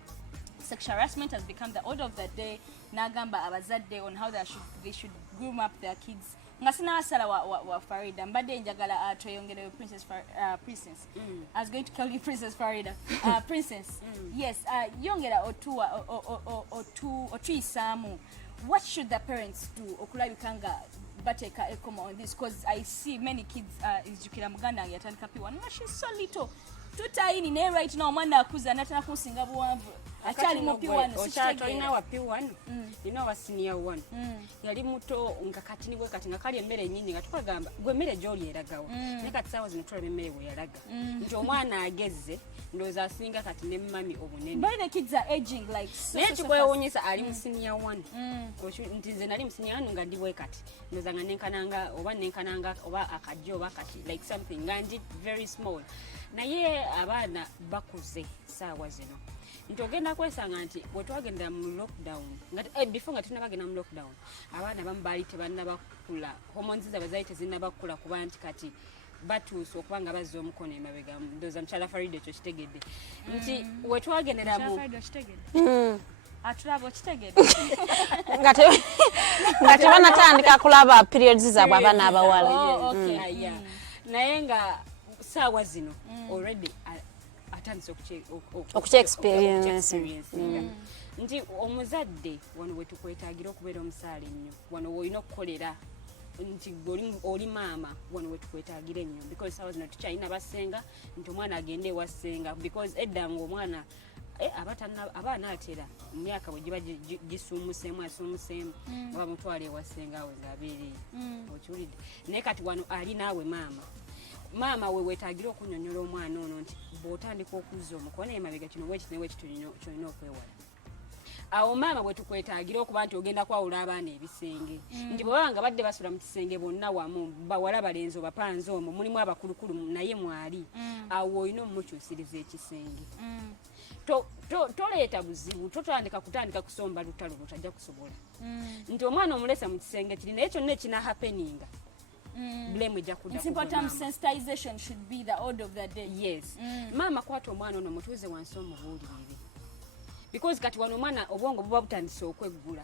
sexual harassment has become the order of the day. Nagamba Abazadde on how they should groom up their kids. Ngasina asala wa Farida. Mbade njagala toyongere Princess. I was going to call you Princess Farida. Princess. Yes. Yongera otu isamu. What should the parents do? Okulabikanga bateka ekoma on this because I see many kids izjukira muganda yatandika piwa. No, she's so little. Tutaini ne right now mwana akuza natana kusinga buwanvu. Achali mu P1 sichito ina wa P1 ina wa senior 1 yali muto ngakati ni bwekati ngakali emmere nyinyi ngatukagamba gwe mmere joli eragawo ne kati sawa zino tula emmere we yalaga nti omwana agezze ndoza asinga kati ne mami obunene. But the kids are aging like so. Ne chikwewonyesa ali mu senior 1 nti nze nali mu senior 1 nga ndi bwekati ndoza nga nenkananga oba akajjo oba kati like something ngandi very small naye abaana bakuze sawa zino ntogenda kwesanga nti bwetwagenda mu lockdown ngati before nga tunabagenda mu lockdown abaana bambali tebanna bakula hormones z'abazayi tezinna bakula kuba nti kati batuusa okubanga bazza omukono emabega ndoza mukyala Farida ekyo kitegedde nti wetwagendera mu atulabo kitegedde nga tebanatandika kulaba periods zaabwe abaana abawala. naye nga saawa zino already okuki-experience nti omuzadde wano wetukwetagira okubeera omusaale ennyo wano woolina okukolera nti oli maama wano wetukwetagira ennyo because saawa zino tukyalina basenga nti omwana agende ewasenga because edda nga omwana abaana atera mu myaka bwe giba gisumuseemu oba mutwala ewasenga awe ng'abeereye okiwulidde naye kati wano ali naawe maama we weetagira okunyonyola omwana ono nti bw'otandika okuzza omukono emabega kino wekiti kyolina okwewala. Awo maama bwe tukwetagira okuba nti ogenda kwawula abaana ebisenge nti bwebaba nga badde basula mu kisenge bonna wamu bawala balenzi bapanze omwo mulimu abakulukulu naye mwali awo olina omumukyusiriza ekisenge. Toleeta buzibu totandika kusomba lutalo lutajja kusobola nti omwana omulesa mu kisenge kiri naye kyonna ekina happeninga blame ejja kudda in simple terms sensitization should be the order of the day. Yes. Mama kwata omwana ono mutuuze wansi omubuulirire. Because kati wano omwana obwongo buba butandise okweggula.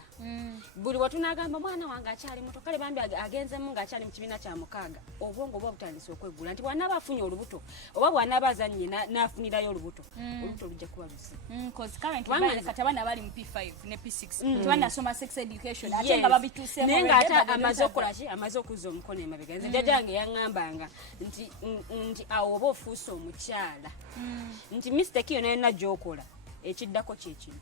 Buli watunagamba mwana wange akyali muto kale bambi agenzemu ng'akyali mu kibiina kya mukaaga obwongo buba butandise okweggula nti bw'anaaba afunye olubuto oba bw'anaaba azannye n'afunirayo olubuto olubuto lujja kuba lusi. Because currently kati abaana bali mu P5 ne P6 tebanasoma sex education ate nga babituuseemu naye ng'ate amaze okukola ki amaze okuzza omukono emabega nze jjajja wange yaŋŋambanga nti awo oba ofuuse omukyala nti mistake yonna yonna gy'okola ekiddako kyekino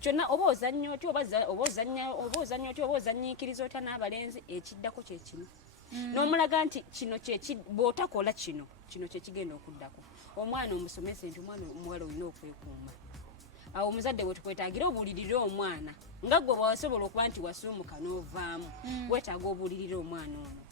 kyonna oba ozannya otya oba ozanyiikiriza otya n'abalenzi ekiddako kyekino n'omulaga nti kino bw'otakola kino kyekigenda okuddako omwana omusomese nti omwana omuwala olina okwekuuma awo omuzadde bwe tukwetaagira obuulirire omwana nga gwe bwasobola okuba nti wasuumuka n'ovaamu weetaaga obuulirire omwana ono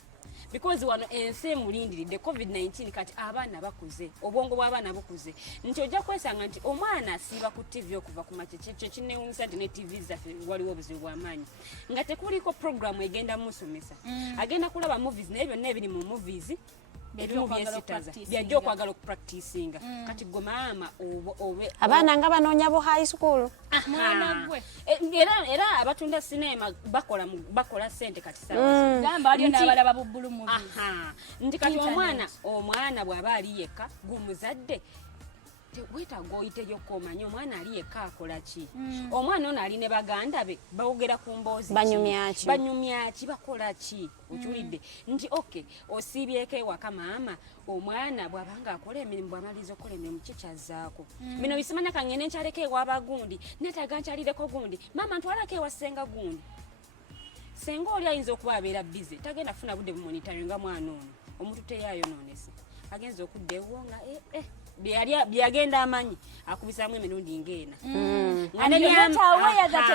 because wano ensi emulindiridde COVID-19 kati abaana bakuze obwongo bw'abaana bukuze nti ojja kwesanga nti omwana asiiba ku TV okuva ku makye kinewuunyisa nti ne TV zaffe waliwo obuzibu bw'amaanyi nga tekuliko programu egenda musomesa agenda kulaba movies naye byonna ebiri mu movies byajja okwagala okupracticinga kati gwe maama abaana nga banoonya bo high school mwana gwe era abatunda sinema bakola sente kati gamba waliyo n'abalaba bubbulu mu nti kati omwana bw'aba ali yekka g'omuzadde weetaaga oyiteyokka omanye omwana ali yekka akola ki omwana ono ali ne baganda be bawogera ku mboozi banyumyaki bakola ki okiwulidde nti okay osiibyeko ewaka maama omwana bw'abanga akola emirimu bw'amaliriza okukola emirimu kikyazzaako bino bisimanya kangende nkyaleko ewaaba gundi neetaaga nkyalireko gundi maama ntwalako ewa ssenga gundi senga oli ayinza okuba abeera bize tagenda kufuna budde bumonitaringa mwana ono omuntu teyayonoonese agenza okudda ewuwo nga byagenda amanyi akubisaamu emirundi ng'ena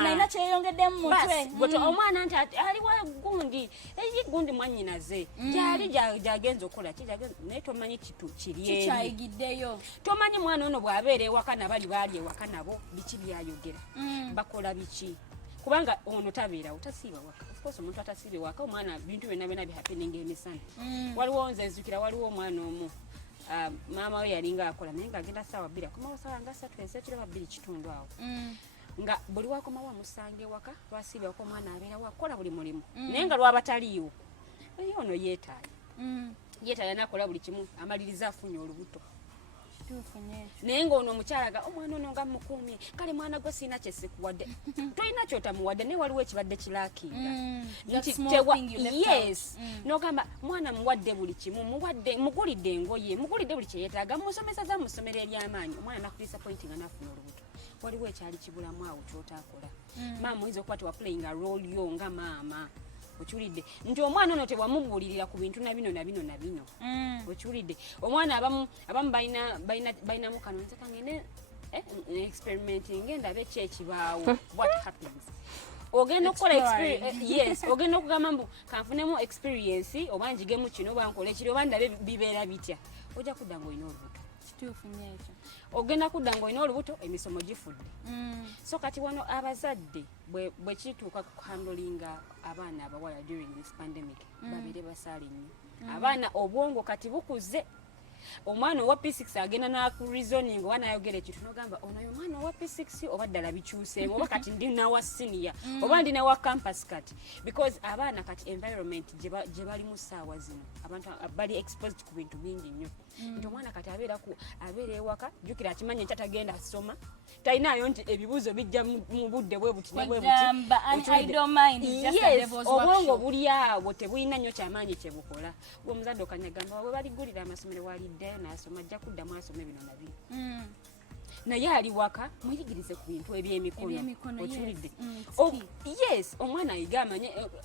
naina kyeyongeddemu mutwe omwana nti aliwa gundi gundi mwannyinaze gyali gyagenza okukola naye tomanyi kikyayigiddeyo tomanyi mwana ono bw'abeera ewaka nabali baali ewaka nabo biki byayogera bakola biki kubanga ono tabeerawo tasiiba waka ofcourse omuntu atasiiba waka omwana bintu byonna byonna bihapeninga emisana waliwo nze nzukira waliwo omwana omu maama we yalinga akola naye ng'agenda ssaawa 2 akomawo ssaawa nga 3 enseekiro ba 2 kitundu awo nga buli wakomawo amusanga ewaka lwasiiba waka omwana abeerawo akola buli mulimu naye nga lwaba taliiwo ye ono yeetaaya nakola buli kimu amaliriza afunye olubuto naye ng'ono omukyalaga omwana ono nga mukuumye kale mwana gwe siina kyesikuwadde tolina kyotamuwadde naye waliwo ekibadde kilaakinga yes n'ogamba mwana muwadde buli kimu mugulidde engoye mugulidde buli kyeyeetaaga musomesa za mu ssomero ery'amaanyi omwana nakudisappointinga n'afuna olubuto waliwo ekyali kibulamu awo kyotaakola maama oyinza okuba tewapulayinga rooli yo nga maama okiwulidde nti omwana ono tewamubuulirira ku bintu nabino okiwulidde omwana abamu balinamu kano nze kangende experimenting endabe ki ekibaawo what happens ogenda okukola yes ogenda okugamba mbu kanfunemu experience oba njigemu kino oba nkola ekiri oba ndabe bibeera bitya ojja kudda ng'olina olubuto kituufu nnyo ekyo ogenda kudda ng'olina olubuto emisomo gifudde so kati wano abazadde bwe kituuka ku handlinga abaana abawala during this pandemic babeere basaale nnyo abaana obwongo kati bukuze omwana owa P6 agenda n'akureasoning oba n'ayogera ekintu n'ogamba ono omwana owa P6 oba ddala bikyuseemu oba kati ndi nawa senior oba ndi nawa campus kati because abaana kati environment gye bali mu ssaawa zino abantu bali exposed ku bintu bingi nnyo nti omwana kati abeera ewaka jjukira akimanyi enkya tagenda asoma talinayo nti ebibuuzo bijja mu budde bwe buti ne bwe buti obwongo buli awo tebulina nnyo kyamaanyi kye bukola gwe omuzadde okanyagamba bwe baligulira amasomero waliddayo n'asoma ajja kuddamu asome bino nabino naye ali waka muyigirize ku bintu ebyemikono okiwulidde yes omwana ayiga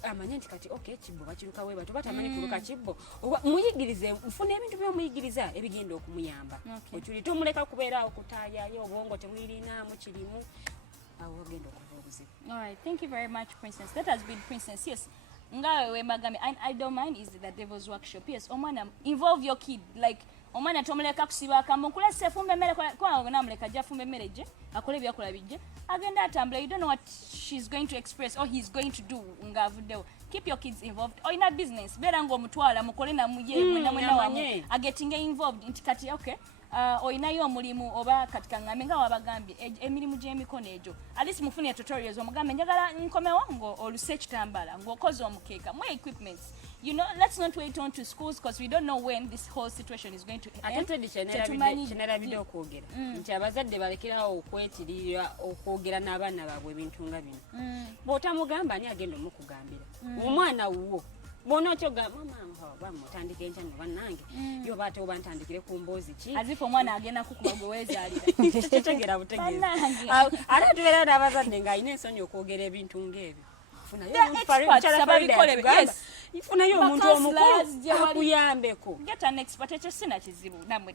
amanye nti kati okay kibbo bakiruka we bato batamanyi kuluka kibbo muyigirize mfuna ebintu byomuyigiriza ebigenda okumuyamba okiwulidde tomuleka kubeerawo kutaayayo obwongo tebulirinamu kirimu awo ogenda okuva obuzibu. All right, thank you very much, Princess. That has been Princess. Yes, ngawe magami, I don't mind is the devil's workshop. Yes, omwana involve your kid, like omwana tomuleka kusiba akambo kula sefumbe mmere kwa namuleka ajja fumbe mmere je akole byakola bijje agenda atambula. You don't know what she's going to express or he's going to do ngavuddewo. Keep your kids involved. Oyina business beera ng'omutwala mukole na muye mwena wamu agetinga involved nti kati okay oyinayo omulimu oba katika ngambe nga wabagambye emirimu gy'emikono egyo at least mufune tutorials omugambe njagala nkomewo ngo olusearch tambala ng'okoze omukeeka mu equipments. You know, let's not wait on to schools because we don't know when this whole situation is going to end. Atete chenera video kwogera nti abazadde balekerawo okwetirira okwogera n'abaana baabwe ebintu nga bino. Bw'otamugamba ani agenda omukugambira omwana wuwo bona kyogamba mama bamutandika enkya ne bannange yo baate oba ntandikire ku mboozi ki azifu omwana agenda kukuba gwe weezaalira kitegera butegeeza ate tubeera n'abazadde ng'alina ensonyi okwogera ebintu ng'ebyo. Ifunayo omuntu omukulu akuyambeko. Get an expert ekyo sina kizibu namwe.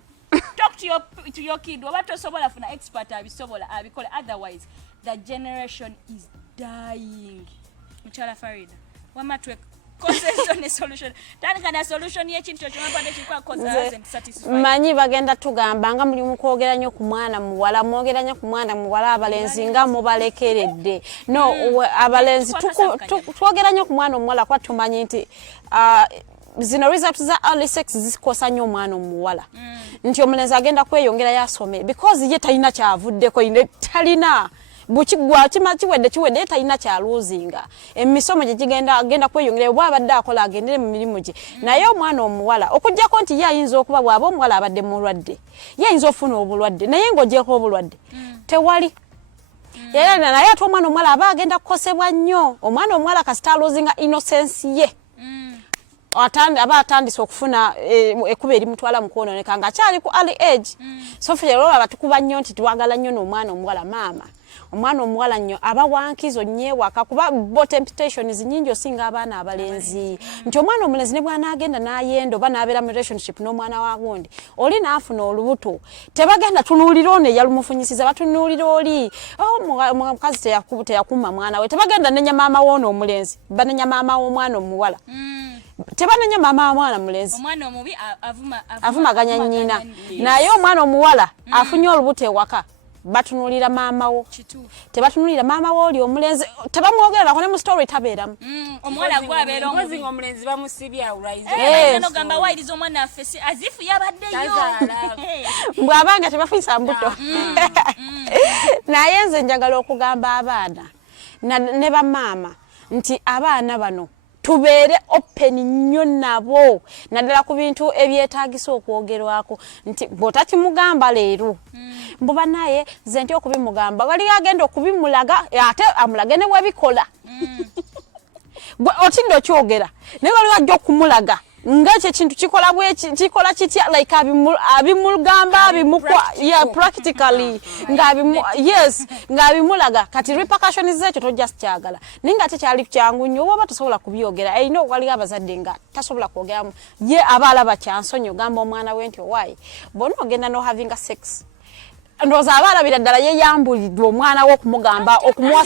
Talk to your kid oba tosobola funa expert abisobola abikole, otherwise the generation is dying. Muchala Farida wamatwe cause solution tandika na solution y'ekintu ky'omapande kikwa cause hasn't satisfied. Manyi bagenda tugamba nga muli mukwogera nnyo ku mwana muwala mwogera nnyo ku mwana muwala abalenzi nga mubalekeredde. No abalenzi twogera nnyo ku mwana omuwala kwa tumanyi nti zino results za early sex zikosa nnyo omwana omuwala nti omulenzi agenda kweyongera yasome because ye talina kyavuddeko ine talina buchigwa kiwedde talina kyaluzinga emisomo gye agenda kweyongera bwa abadde akola agendere mu mirimu gye naye omwana omuwala okujjako nti ye ayinza okuba bw'aba omuwala abadde mulwadde ye ayinza ofuna obulwadde naye ng'ogyeko obulwadde tewali era naye ate omwana omuwala aba agenda kukosebwa nnyo. Omwana omuwala kasita aluzinga innocence ye aba atandise okufuna ekuba eri mutwala mu kwonooneka ng'akyali ku early age. So ffe lero abatukuba nnyo nti twagala nnyo n'omwana omuwala maama omwana omuwala nnyo aba wankizo nyeewaka kuba bo temptations nyingi osinga abaana abalenzi nti omwana omulenzi ne bw'anaagenda n'ayenda oba n'abeera mu relationship n'omwana wa gundi oli n'afuna olubuto tebagenda tunuulira ono eyalumufunyisiza batunuulira oli omukazi teyakuuma mwana we tebagenda nenya maama w'ono omulenzi banenya maama w'omwana omuwala tebanenya maama w'omwana mulenzi omwana omubi avumaganya nnyina naye omwana omuwala afunye olubuto ewaka batunulira maama wo tebatunulira maama wo oli omulenzi tebamwogera bakone mu story tabeeramu omwala gwabeera omulenzi omulenzi bamusibya urayize no gamba wairiza omwana affe azifu yabaddeyo bw'abanga tebafiisa mbuto naye nze njagala okugamba abaana ne bamaama nti abaana bano tubeere open nnyo nabo naddala ku bintu ebyetaagisa okwogerwako nti bw'otakimugamba leero mbuba naye nze nti okubimugamba wali agenda okubimulaga ate amulage ne webikola otidde okyogera naye wali ajja okumulaga ng'ekyo ekintu kikola kitya like abimugamba practically ng'abimulaga kati repercussions zekyo tojja sikyagala naye nga tekyali kyangu nnyo oba tosobola kubyogera erina waliwo abazadde nga tasobola kwogeramu ye aba alaba kyansonyi ogamba omwana we nti owaayi bonna ogenda no having a sex ndowooza aba alabira ddala yeyambuliddwa omwana we okumugamba okumuwa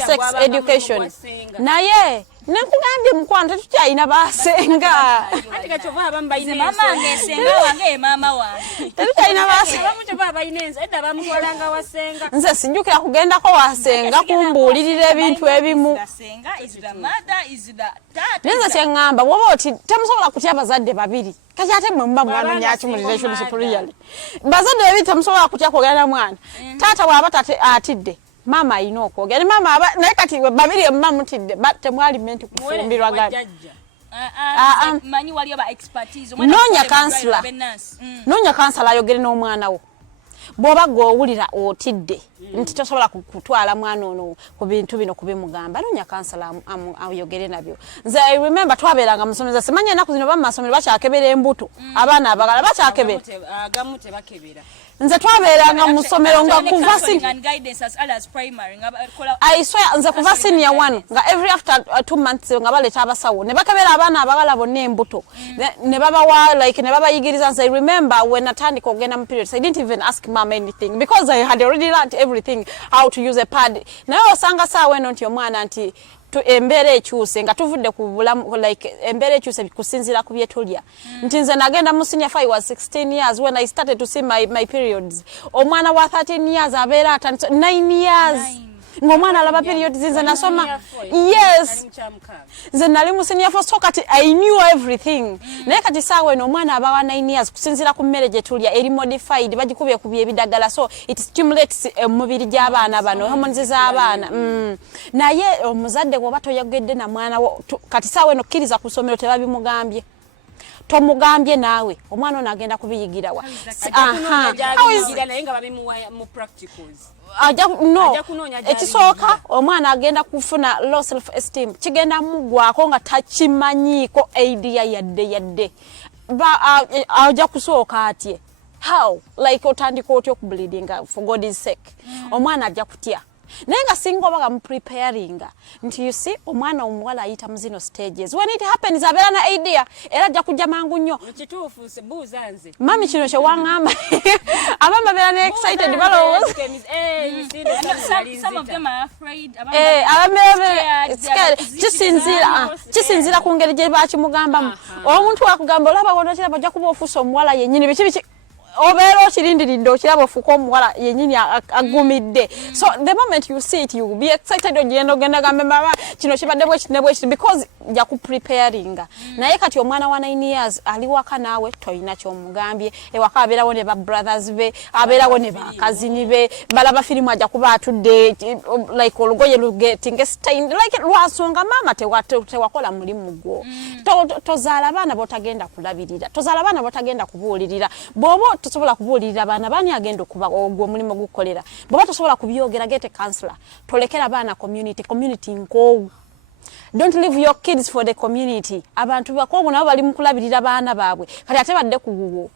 sex education naye nekugambye mukwano tetukyalina basenga tetukyalina basenga nze sijjukira kugendako wasenga kumbuulirira ebintu ebimu nze kyeŋŋamba bwoba oti temusobola kutya abazadde babiri kati ate mwe muba mwanonyaki mu relationship really bazadde babiri temusobola kutya kwogera na mwana taata bw'aba atidde mama ayina okwogera mama naye kati babiri mma mutidde temwali menti kufumbirwa gani manyi waliyo ba expertise noonya kansala ayogere n'omwana wo bw'oba gw'owulira otidde nti tosobola kutwala mwana ono ku bintu bino kubimugamba noonya kansala ayogere nabyo. Nze I remember twabeeranga musomeza simanyi ennaku zino bamumasomero bakyakebera embuto abaana abagala bakyakebera nze twabeeranga mu ssomero nga kuva nze kuva senior 1 nga every after 2 months nga baleeta abasawo ne bakebera abaana abagala bonna embuto ne babawa like ne babayigiriza. Nze I remember when natandika ogenda mu periods I didn't even ask mom anything because I had already learned everything how to use a pad naye osanga saawa eno nti omwana nti embeera ekyuse nga tuvudde ku bulamu like embeera ekyuse kusinzira ku bye tulya nti nze nagenda mu senior 5 was 16 years when I started to see my periods omwana wa 13 years abeera atandise 9 years ng'omwana alaba periods nze nasoma yes nze nali mu senior 4 so kati I knew everything naye kati saawa eno omwana aba wa 9 years kusinzira ku mmere gye tulya eri modified bagikubye ku byebidagala so it stimulates omubiri gy'abaana bano hormones z'abaana naye omuzadde bw'oba toyogedde na mwana wo kati saawa eno kkiriza ku ssomero tebabimugambye tomugambye naawe omwana ono agenda kubiyigira wa ekisooka omwana agenda kufuna low self esteem kigenda mugwako nga takimanyiiko idea yadde ajja kusooka atye how like otandika otya okubleedinga for God's sake omwana ajja kutya naye nga singa obaga mu preparinga nti you see omwana omuwala ayita mu zino stages when it happens abeera na idea era ajja kujja mangu nnyo mami kino kye waŋŋamba abamu babeera ne excited balowooza kisinziira ku ngeri gye bakimugambamu omuntu wakugamba olaba wonakiraba ojja kuba ofuusa omuwala yennyini biki obeera okirindiridde okiraba ofuuka omuwala yennyini agumidde so the moment you see it you will be excited ogenda gambe mama kino kibadde bwekiti because ja ku preparinga naye kati omwana wa 9 years ali waka naawe toyina kyomugambye ewaka abeerawo ne ba brothers be abeerawo ne bakazini be balaba firimu ajja kuba atudde like olugoye lugetinge stained like lwasonga mama tewakola mulimu gwo tozaala abaana botagenda kulabirira tozaala abaana botagenda kubuulirira bw'oba tosobola kubuulirira abaana bani agenda okuba ogwo omulimu gukolera bw'oba tosobola kubyogera get a counselor tolekera abaana community nkoowu don't leave your kids for the community abantu bakoowu nabo bali mu kulabirira baana baabwe kati ate badde ku guwo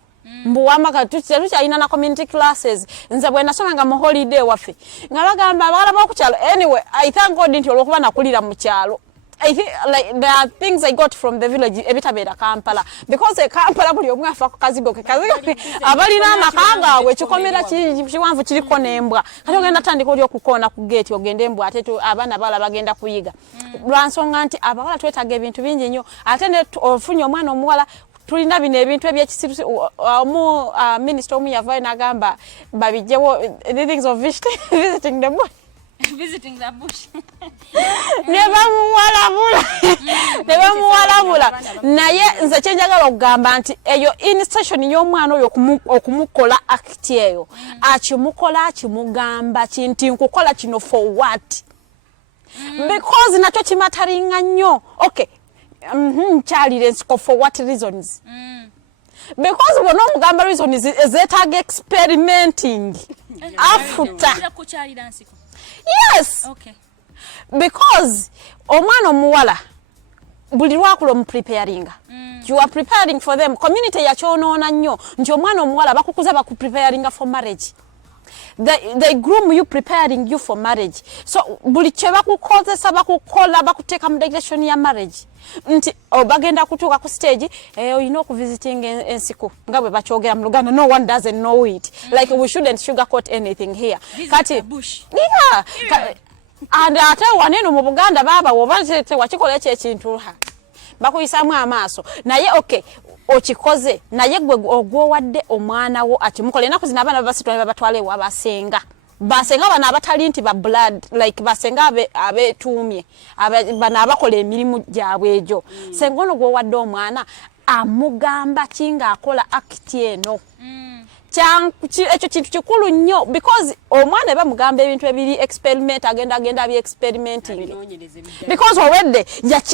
mbuwamaka tukyalina na community classes nze bwe nasomanga mu holiday waffe nga bagamba abawala b'okukyalo anyway I thank God nti olw'okuba nakulira mu kyalo I think like there are things I got from the village ebitabeera Kampala because Kampala buli omu afa ku kazigo abalina amakanga abwe kikomera kiwanvu kiriko n'embwa kati ogenda tandika oli okukoona ku gate ogenda embwa ate abaana bala bagenda kuyiga lwansonga nti abawala twetaaga ebintu bingi nnyo ate ne ofunye omwana omuwala tulina bino ebintu ebyekisirusi minisita omu yavaayo n'agamba babijjewo the things of visiting the bush visiting the bush nebamuwalabula naye nze kyenjagala okugamba nti eyo instation y'omwana oyo okumukola act eyo akimukola akimugamba kinti nkukola kino for what because nakyo kimataringa nnyo okay nkyalire nsiko for what reasons because bwona omugamba reasons ezeetaaga experimenting after yes okay because omwana omuwala buli lwakula mu preparinga you are preparing for them community yakyonoona nnyo nti omwana omuwala bakukuza baku preparinga for marriage they groom you preparing you for marriage so buli kye bakukozesa bakukola bakuteeka mu direction ya marriage nti bagenda kutuuka ku stage olina okuvisiting ensiko nga bwe bakyogera mu Luganda no one doesn't know it like we shouldn't sugarcoat anything here kati yeah and ate waneno mu Buganda baba woba tewakikola ekyo ekintu bakuyisaamu amaaso naye okay okikoze naye gwe ogwowadde omwana wo akimukola enaku zino abaana babasitwale babatwala ewa basenga bana abatali nti ba blood like basenga abetuumye bana abakola emirimu gyabwe egyo senga ono gwowadde omwana amugamba kinga akola act eno ekyo kintu kikulu nnyo because omwana bamugamba ebintu ebiri experiment agenda abi experimenting because already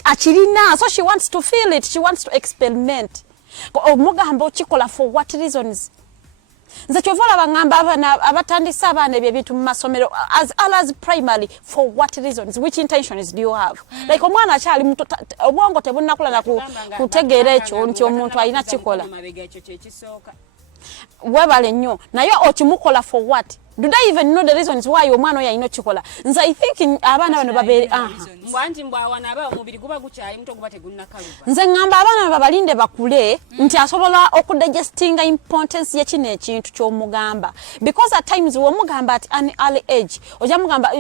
akirina so she wants to feel it she wants to experiment omugamba okikola for what reasons nze kyovala bangamba abatandisa abaana ebyo ebintu mu masomero as primary for what reasons which intentions do you have like omwana akyali muto obwongo tebunnakula na kutegeera ekyo nti omuntu alina kikola webale nnyo naye okimukola for what do they even know the reasons why omwana oyo alina kikola nze I think abaana bano babeere nze ngamba abaana babalinde bakule nti asobola okudigestinga importance y'ekino ekintu ky'omugamba because at times womugamba at an early age ojja mugamba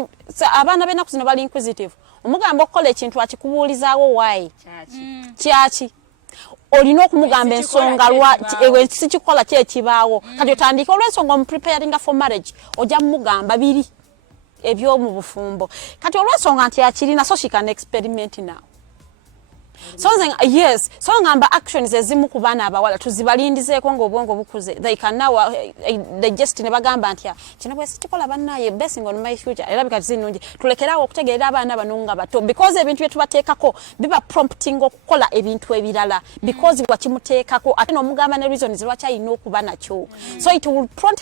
abaana b'ennaku zino bali inquisitive omugamba okukola ekintu akikubuulizaawo why kyaki olina okumugamba ensonga lwaki sikikola ki ekibaawo kati otandika olw'ensonga omupreparinga for marriage ojja mugamba biri eby'omu bufumbo kati olw'ensonga nti akirina so she can experiment now. So yes, so ngamba actions ezimu ku baana abawala tuzibalindizeeko ng'obwongo bukuze. They can now digest ne bagamba nti kino bwe sikikola bannaye basing on my future era bikati zinungi tulekeraawo okutegeera abaana bano nga bato because ebintu bye tubateekako biba prompting okukola ebintu ebirala because wakimuteekako ate n'omugamba ne reasons lwaki alina okuba nakyo. So it will prompt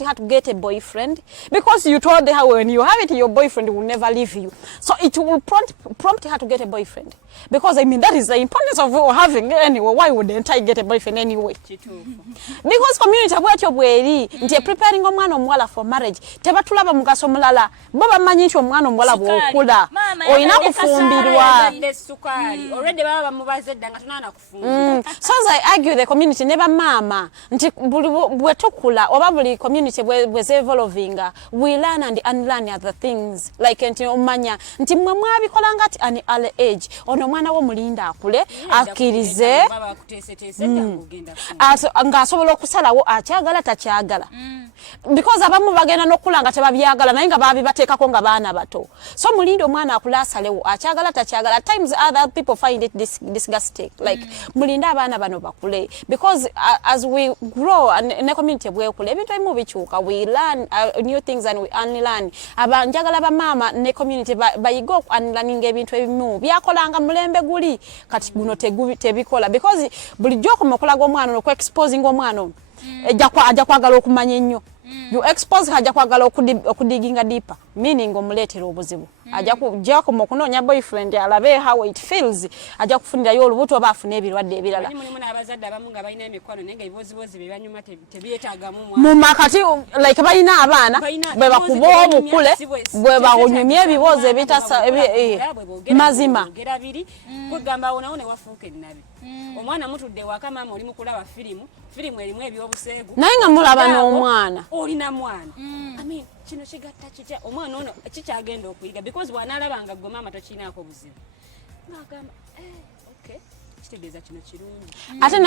her to get a boyfriend because you told her when you have it your boyfriend will never leave you. So it will prompt her to get a boyfriend because I mean that is the importance of having anyway. Why wouldn't I get a boyfriend anyway? Because community bwatyo bweri nti preparing omwana omuwala for marriage tebatulaba mugaso mulala bo bamanyi nti omwana omuwala bw'okula olina kufumbirwa already baba mubazedda nga tunana kufumbirwa. So as I argue the community never mama nti bwe tukula oba buli community bwe evolving we learn and unlearn other things like nti omanya nti mwe mwabikola ngati an early age ono mwana wo mulinda akule akirize ng'asobola okusalawo akyagala takyagala because abamu bagenda n'okula nga tebabyagala naye nga babibateekako nga baana bato so mulinda omwana akula asalewo akyagala takyagala. At times other people find it disgusting like mulinda abaana bano bakule because as we grow ne community bwekula ebintu ebimu bikyuka we learn new things and we unlearn. Abanjagala bamama ne community bayiga unlearning ebintu ebimu byakolanga mulembe guli kati guno tebikola because bulijjo okumukola gw'omwana okweexposing omwana ajja kwagala okumanya ennyo you expose ajja kwagala okudiginga deeper meaning omuleetera obuzibu ajja kujja okunoonya boyfriend alabe how it feels ajja kufunirayo olubuto oba afuna ebirwadde ebirala. Abazadde abamu nga balina emikwano naye nga ebibozibozi bye banyuma tebyetaagamu mu makati like balina abaana bwe bakuba obukule bwe bawunyumya ebibozi ebitasa mazima kwegamba awo nawo ne wafuuka ennabi omwana mutudde waka maama oli mukulaba firimu erimu ebyobuseegu naye nga mulaba n'omwana olina mwana kino kigatta kitya omwana ono kikyagenda okuyiga because bw'anaalabanga gwe maama tokinaako buzibu n'agamba okay kitegeeza kino kirungi ate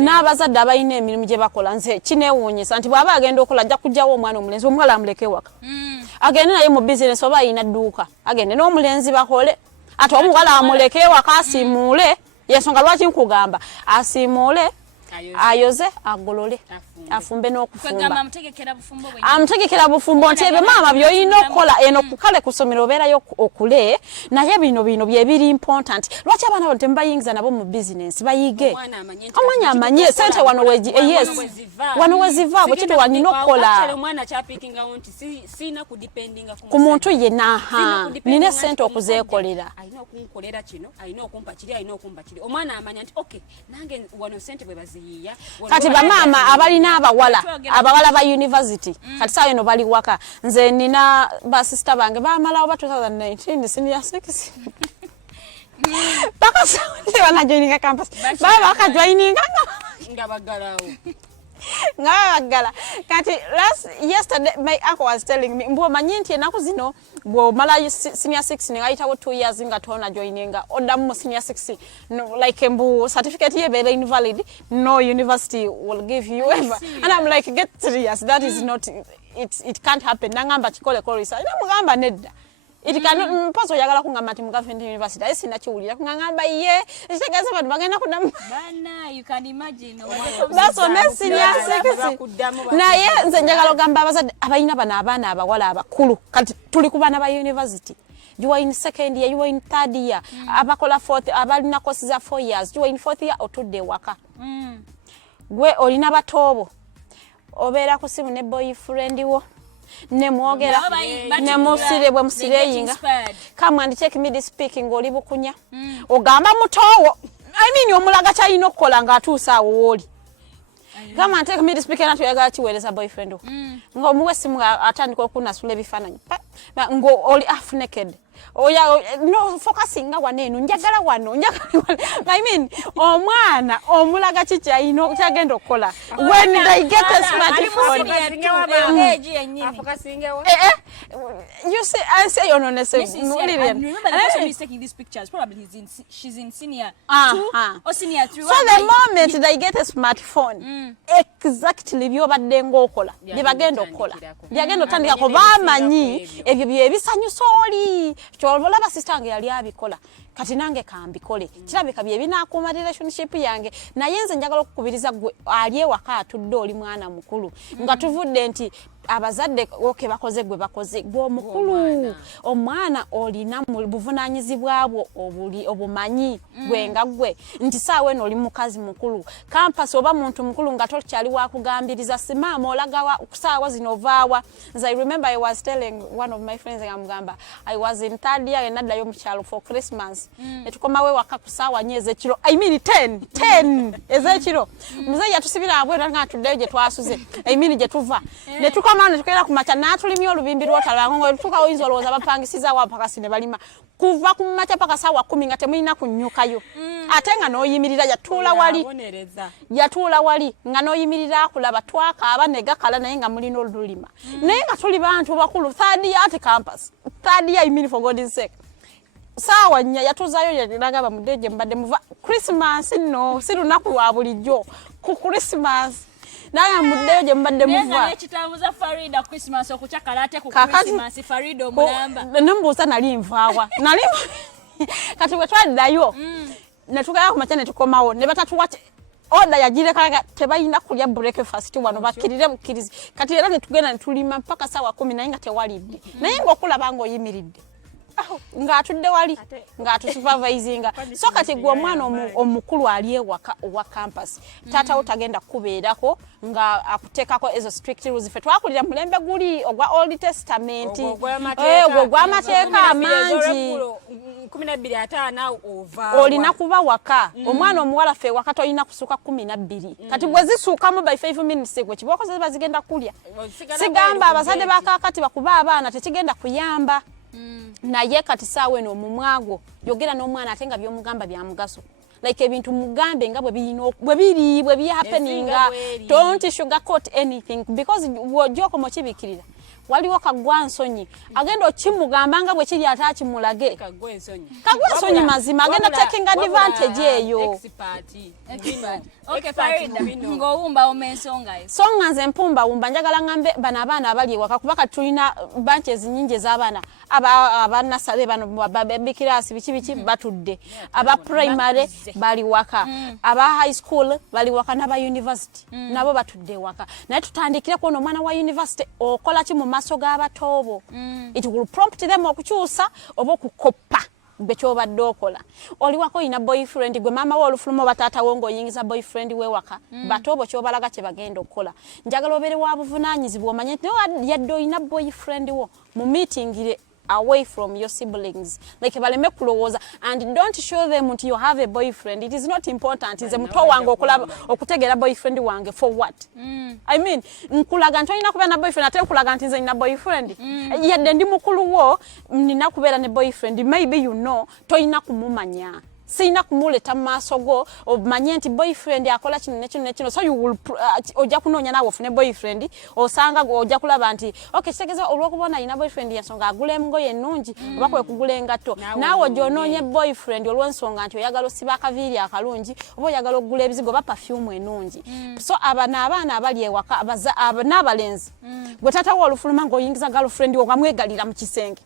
n'abazadde abalina emirimu gye bakola nze kineewuunyisa nti bw'aba agenda okola ajja kujjawo omwana omulenzi omuwala amuleke waka agende naye mu bizinesi oba alina dduuka agende n'omulenzi bakole ate omuwala amuleke waka asiimuule yensonga lwaki nkugamba asiimuule ayoze agolole afumbe n'okufumba amutegekera bufumbo nti ebyo maama by'olina okukola eno kukale kusomera obeerayo okule naye bino bye biri important lwaki abaana bano temubayingiza nabo mu bizinesi bayige omwana amanye sente wano weziva bwe kitu wanina okukola ku muntu yenna nina sente okuzeekolera omwana amanya nti okay nange wano sente bwe baziyiya kati bamaama abalina abawala ba university kati saa eno bali waka nze nina basista bange bamalawo ba 2019 senior 6 baka sawundi wanajoininga campus baba bakajoininga nga bagalawo ngabagala kati yesterday my uncle was telling me mbo manyinti enaku zino bwo mala senior 6 ngayitawo 2 years nga tona joininga odamu senior 6 no, like mbo certificate ye be invalid no university will give you ever and I'm like get serious that is not it can't happen nangamba chikole research namugamba nedda it can paso yagala kungamba ati mugavent university esi nachiwulira kungamba ye ekitegeeza bantu bagenda kudamu bana you can imagine that's on senior 6 naye nze njagala ogamba abazadde abalina bano abaana abawala abakulu kati tuli ku baana ba university you are in second year you are in third year abakola fourth abalina course za 4 years you are in 4th year otudde waka gwe olina batoobo obeera ku simu ne boyfriend wo ne mwogera ne musire bwe musireyinga come and take me this speaking oli bukunya ogamba mutowo I mean omulaga kyalina okukola ng'atuusa awo wooli come and take me this speaking atu yagala kiweereza boyfriend wo ng'omuwe simu atandika okunasula ebifaananyi ngo oli half naked oya no focusing wano eno njagala wano I mean omwana omulaga kikyalina kyagenda okukola when they get a smartphone you say you know Lilian. Remember the person who is taking these pictures, probably she's in senior 2 or senior 3. So the moment they get a smartphone, exactly byobadde ng'okola bye bagenda okukola byagenda otandika ko bamanyi ebyo bye bisanyusa oli kyolaba sister yange yali abikola kati nange kambikole kirabika bye binakuuma relationship yange naye nze njagala okukubiriza gwe ali ewaka atudde oli mwana mukulu nga tuvudde nti abazadde oke bakoze gwe bakoze gwe mukulu omwana olina mu buvunanyizibwa bwo obumanyi gwe nga gwe nti saawe no oli mukazi mukulu campus oba muntu mukulu nga tokyali wa kugambiriza simama olagawa kusaawa zinovaawa I remember I was telling one of my friends ngamugamba I was in third year naddayo mu kyalo for Christmas etukomawe waka kusaawa nyeze kiro I mean 10 ezekiro muzeyi yatusibira abwera nga tuddeyo gye twasuze I mean gye tuva ne tukamana tukera ku macha natulimyo olubimbi lwotala ngo tuka oyinza olowooza bapangisiza wa paka sine balima kuva ku macha paka sawa 10 nga temulina kunyukayo ate nga noyimirira yatula wali nga noyimirira akulaba twaka abanega kala naye nga mulina olulima naye nga tuli bantu bakulu third year at campus third year I mean for God's sake sawa nya yatuzayo yaliraga bamudeje mbadde muva Christmas no sirunaku wa bulijjo ku Christmas naye muddeyo gye mbadde muva nene kitabuza Farida Christmas okukyakala ate ku Christmas Farida omulamba nembuuza nali nvaawa nali kati bwe twaddayo ne tugaya ku makyane tukomawo ne batatuwa order yagireka tebayina kulya breakfast wano bakirire mukirizi kati era ne tugenda ne tulima mpaka sawa 10 naye nga tewalidde naye ng'okulaba ng'oyimiridde nga atudde wali nga atusupervisinga so kati gwe omwana omukulu ali ewaka owa campus tata utagenda kubeerako nga akutekako ezo strict rules fe twakulira mulembe guli ogwa Old Testament ogwa amateeka amangi 12 ova olina kuba waka omwana omuwala fe wakato olina kusuka 12 kati bwe zisuukamu by 5 minutes gwe kibokoze bazigenda kulya sigamba abazadde bakakati bakuba abaana tekigenda kuyamba naye kati saawe no mumwago yogera n'omwana ate nga byomugamba bya mugaso like ebintu mugambe nga bwe biri happening don't sugarcoat anything because wojoko mochibikirira waliwo kagwa nsonyi agenda okimugamba nga bwe kiri atakimulage kagwa nsonyi mazima agenda taking advantage eyo expert okay Farida ngowumba omensonga eso songa nze mpumba wumba njagala ngambe bana abaana abali ewaka kubaka tulina branches nyingi ez'abaana abaana sale bano baby class bichi batudde aba primary bali waka aba high school bali waka n'aba university nabo batudde waka naye tutandikire kuona omwana wa university okola ki mu maso g'abatobo it will prompt them okukyusa oba okukoppa bekyobadde okola oli wako ina boyfriend gwe mama wo olufulumo batata wo ngoyingiza boyfriend we waka batobo kyobalaga kye bagenda okukola njagala obere wa buvunanyizibwa omanye nti yadde ina boyfriend wo mu meeting ile away from your siblings like baleme kulowooza and don't show them until you have a boyfriend it is not important nze muto wange okulaba okutegera boyfriend wange for what I mean nkulaga ntolina kubeera na boyfriend ate nkulaga nti nze nina boyfriend yadde ndi mukulu wo nina kubeera ne boyfriend maybe you know tolina kumumanya sina kumuleta maaso go omanye nti boyfriend akola kino nekino so you will ojja kunoonya nawe ofune boyfriend osanga ojja kulaba nti okay kitegeza olwokubona ina boyfriend yansonga agula engoye ennungi oba kwe kugula engatto nawe ojja boyfriend olw'ensonga nti oyagala osiba akaviiri akalungi oba oyagala okugula ebizigo oba perfume ennungi so abaana abali ewaka n'abalenzi gwe tata wo olufuluma ng'oyingiza girlfriend wo nga mwegalira mu kisenge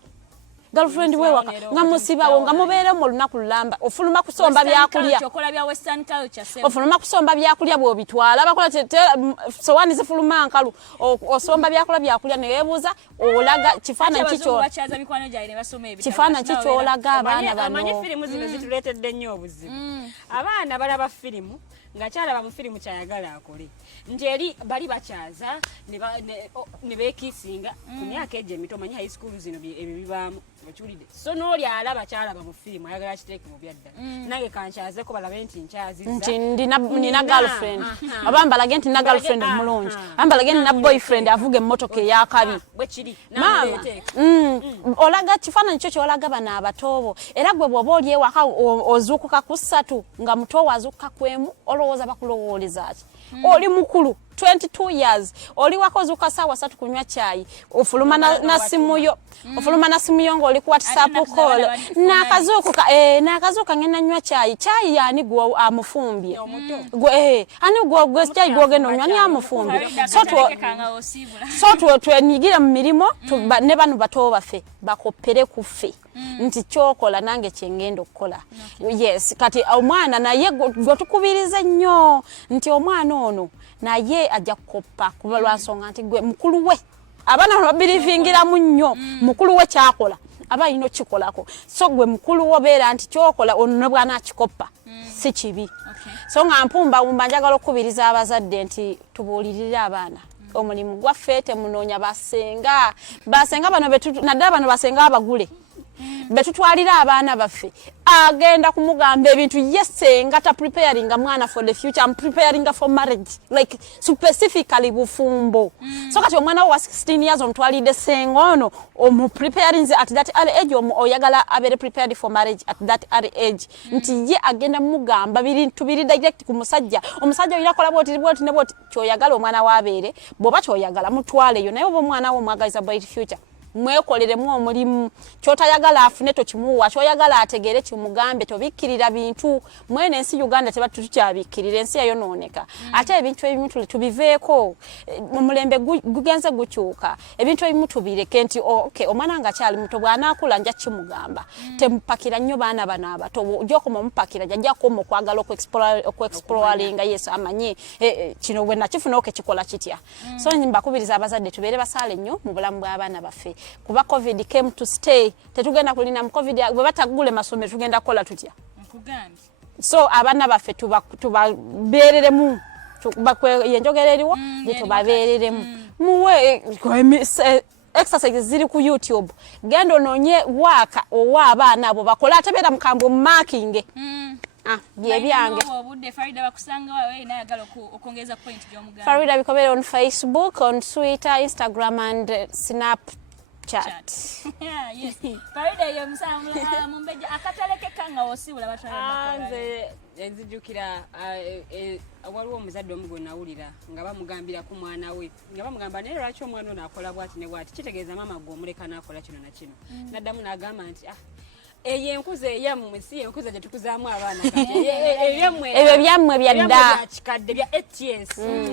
girlfriend we waka nga musibawo nga mubeere mu lunaku lulamba ofuluma kusomba byakulya chokola bya western culture ofuluma kusomba byakulya bwo bitwala bakola sowani zifuluma nkalu osomba byakulya ne yebuuza olaga kifaananyi kicho bachaza mikwano jaire basoma ebitabo kifaananyi kicho olaga abaana bano amanyi filimu zino zituleetedde nnyo obuzibu abaana balaba filimu nga kyalaba mu filimu kyayagala akole nti eri bali bakyaza ne beekisinga ku myaka egyo emito omanyi high school zino ebyo bibaamu okiwulidde so n'oli alaba kyalaba mu filimu ayagala kiteeke mu byadda nange kankyazeko balabe nti nkyazizza nti nina girlfriend oba mbalage nti nina girlfriend omulungi ambalage nina boyfriend avuga emmotoka eyakabi bwe kiri olaga kifaananyi kyo kyolaga bano abatobo era gwe bw'oba oli ewaka ozuukuka ku 3 nga muto wazuukuka kwemu olowooza bakulowooleza ki oli mukulu 22 years oli wakoze ukasawa 3 kunywa chai ofuluma na simu yo ofuluma na simu yo ngoli ku WhatsApp call nakazuka ngena nywa chai yani gwo amufumbye gwe ani gwo chai gwo geno nywa ni amufumbye so twenigira mu mirimo ne banu bato bafe bakopere kufe nti chokola nange kyengendo kola yes kati omwana naye gwo tukubiriza nnyo nti omwana ono naye ajja koppa kuba lwansonga nti gwe mukulu we abana babirivingira mu nnyo mukulu we kyakola aba ino kikolako so gwe mukulu wo beera nti kyokola ono bwana akikoppa si kibi so nga mpumba njagala okubiriza abazadde nti tubuulirira abaana omulimu gwaffe munoonya basenga bano naddala bano basenga abagule betutwalira abaana baffe agenda kumugamba ebintu yesenga ta preparing mwana for the future. I'm preparing for marriage like specifically bufumbo so kati omwana wa 16 years omutwalide sengono omu preparing at that early age oyagala abere prepared for marriage at that early age nti ye agenda mugamba bintu biri direct ku musajja omusajja yinakola boti ne boti kyoyagala omwana wabere boba kyoyagala mutwale yo naye obo omwana wo mwagaliza bright future mwekoleremu omulimu kyotayagala afune tokimuwa kyoyagala ategere kimugambe tobikkirira bintu mwene ensi Uganda tebatutyabikkirira ensi yayo nooneka ate ebintu ebimu tubiveeko omulembe gugenze gukyuka ebintu ebimu tubireke nti okay omwana nga kyali muto bw'anaakula nja kimugamba tempakira nnyo baana bano abato gyokoma mupakira jajja komo kwagala okuexploringa yes amanye kino bwe nakifuna okekikola kitya so mbakubiriza abazadde tubeere basaale nnyo mu bulamu bw'abaana baffe kuba covid came to stay tetugenda kulina mu covid bwe batagule masomero tugenda kola tutya nkugambye so abaana baffe tubabeereremu yenjogereriwo tubabeereremu muwe exercises ziri ku YouTube gendo nonye waka owa abaana abo bakola atebeera mukambo marking byebyange obudde Farida bakusanga wawe nayagala okongeza point gy'omuganda Farida Bikobere on Facebook, on Twitter, Instagram and Snapchat. Yes. Farida yo musambula Omumbejja akataleke kanga osibula batwala nze nzijukira waliwo omuzadde omu gwe nawulira nga bamugambira ku mwana we nga bamugamba naye lwaki omwana ono akola bwati ne bwati kitegeeza mama gwe omuleka n'akola kino na kino naddamu n'agamba nti eyenkuza eyammwe si yenkuza gye tukuzaamu abaana kati ebyo byammwe byadda kikadde bya 8 years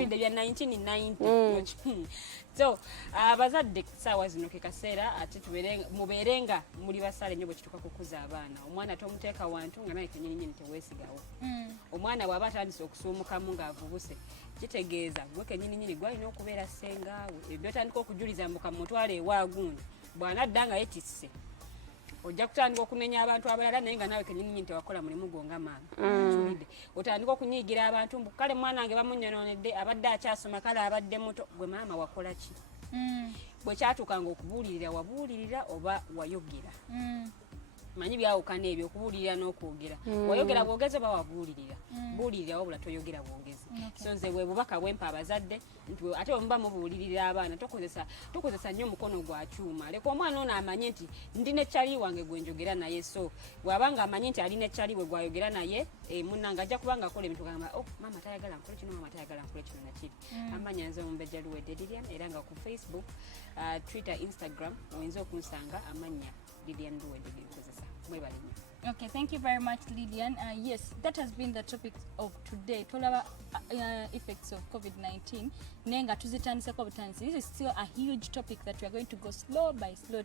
bya 1990 so abazadde saawa zino ke kaseera ate mubeerenga muli basaale nnyo bwe kituuka kukuza abaana omwana tomuteeka wantu nga naye kenyininyini teweesigawo omwana bw'aba atandise okusuumukamu ng'avubuse kitegeeza gwe kenyininyini gwalina okubeera sengaawe ebyo byotandika okujuliza mbuka mutwale ewaagundi bw'anadda nga yetisse ojja kutandika okunenya abantu abalala naye nga naawe kenyininyini tewakola mulimu gwo nga maama otandika okunyiigira abantu mbu kale mwana wange bamunyonoonedde abadde akyasoma kale abadde muto gwe maama wakola ki bwe kyatuukanga okubuulirira wabuulirira oba wayogera manyi byawukana ebyo okubuulirira n'okwogera wayogera bwogezi oba wabuulirira buulirira wabula toyogera bwogezi so nze bwe bubaka bwempa abazadde ate bwe muba mubuulirira abaana tokozesa nnyo omukono gwa kyuma leka omwana ono amanye nti ndina ekyali wange gwe njogera naye so bw'abanga amanye nti alina ekyali bwe gwayogera naye munnanga ajja kubanga akola ebintu gamba maama tayagala nkole kino maama tayagala nkole kino nakiri amanya nze Omumbejja Luwedde Lilian era nga ku Facebook Twitter Instagram oyinza okunsanga amanya Lilian Luwedde Lilian. Okay, thank you very much, Lilian. Yes, that has been the topic of today. Tolaba effects of COVID-19. Nenga tuzitandise COVID-19. This is still a huge topic that we are going to go slow by slow.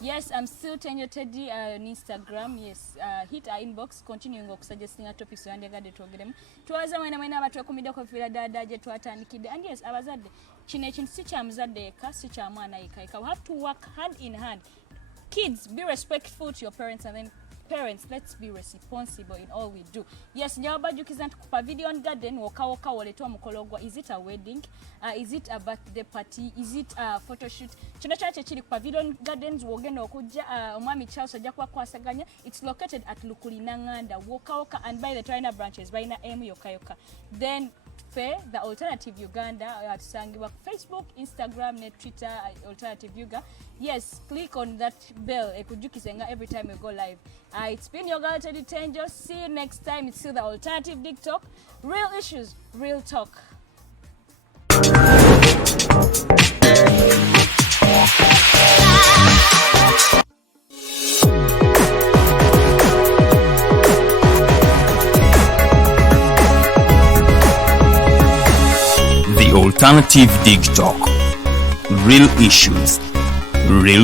Yes, I'm still Teddy on Instagram. Yes, hit our inbox. Continuing suggesting our topics so andegade tuogeremu. Tuwaza mwena batu wakumida kwa fila dada je tuwatanikide. And yes, abazadde chine si cha mzadde eka, si cha mwana eka. We have to work hand in hand. Kids, be respectful to your parents, and then parents, let's be responsible in all we do. Yes, njaba jukizantu kupa video on garden waka waletua mukologwa. Is it a wedding? Is it a birthday party? Is it a photo shoot? Chino chache chili kupa video on gardens wogenda okuja omwami Charles ajja kwasaganya. It's located at Lukulinanganda waka and by the China branches by na M yoka. Then ffe the alternative Uganda tusangibwa ku Facebook, Instagram ne Twitter alternative Uganda. Yes, click on that bell ekujjukise nga every time we go live. It's been your girl Teddy Teangel. See you next time. It's still the alternative TikTok. Real issues, real talk. The alternative TikTok. Real issues, real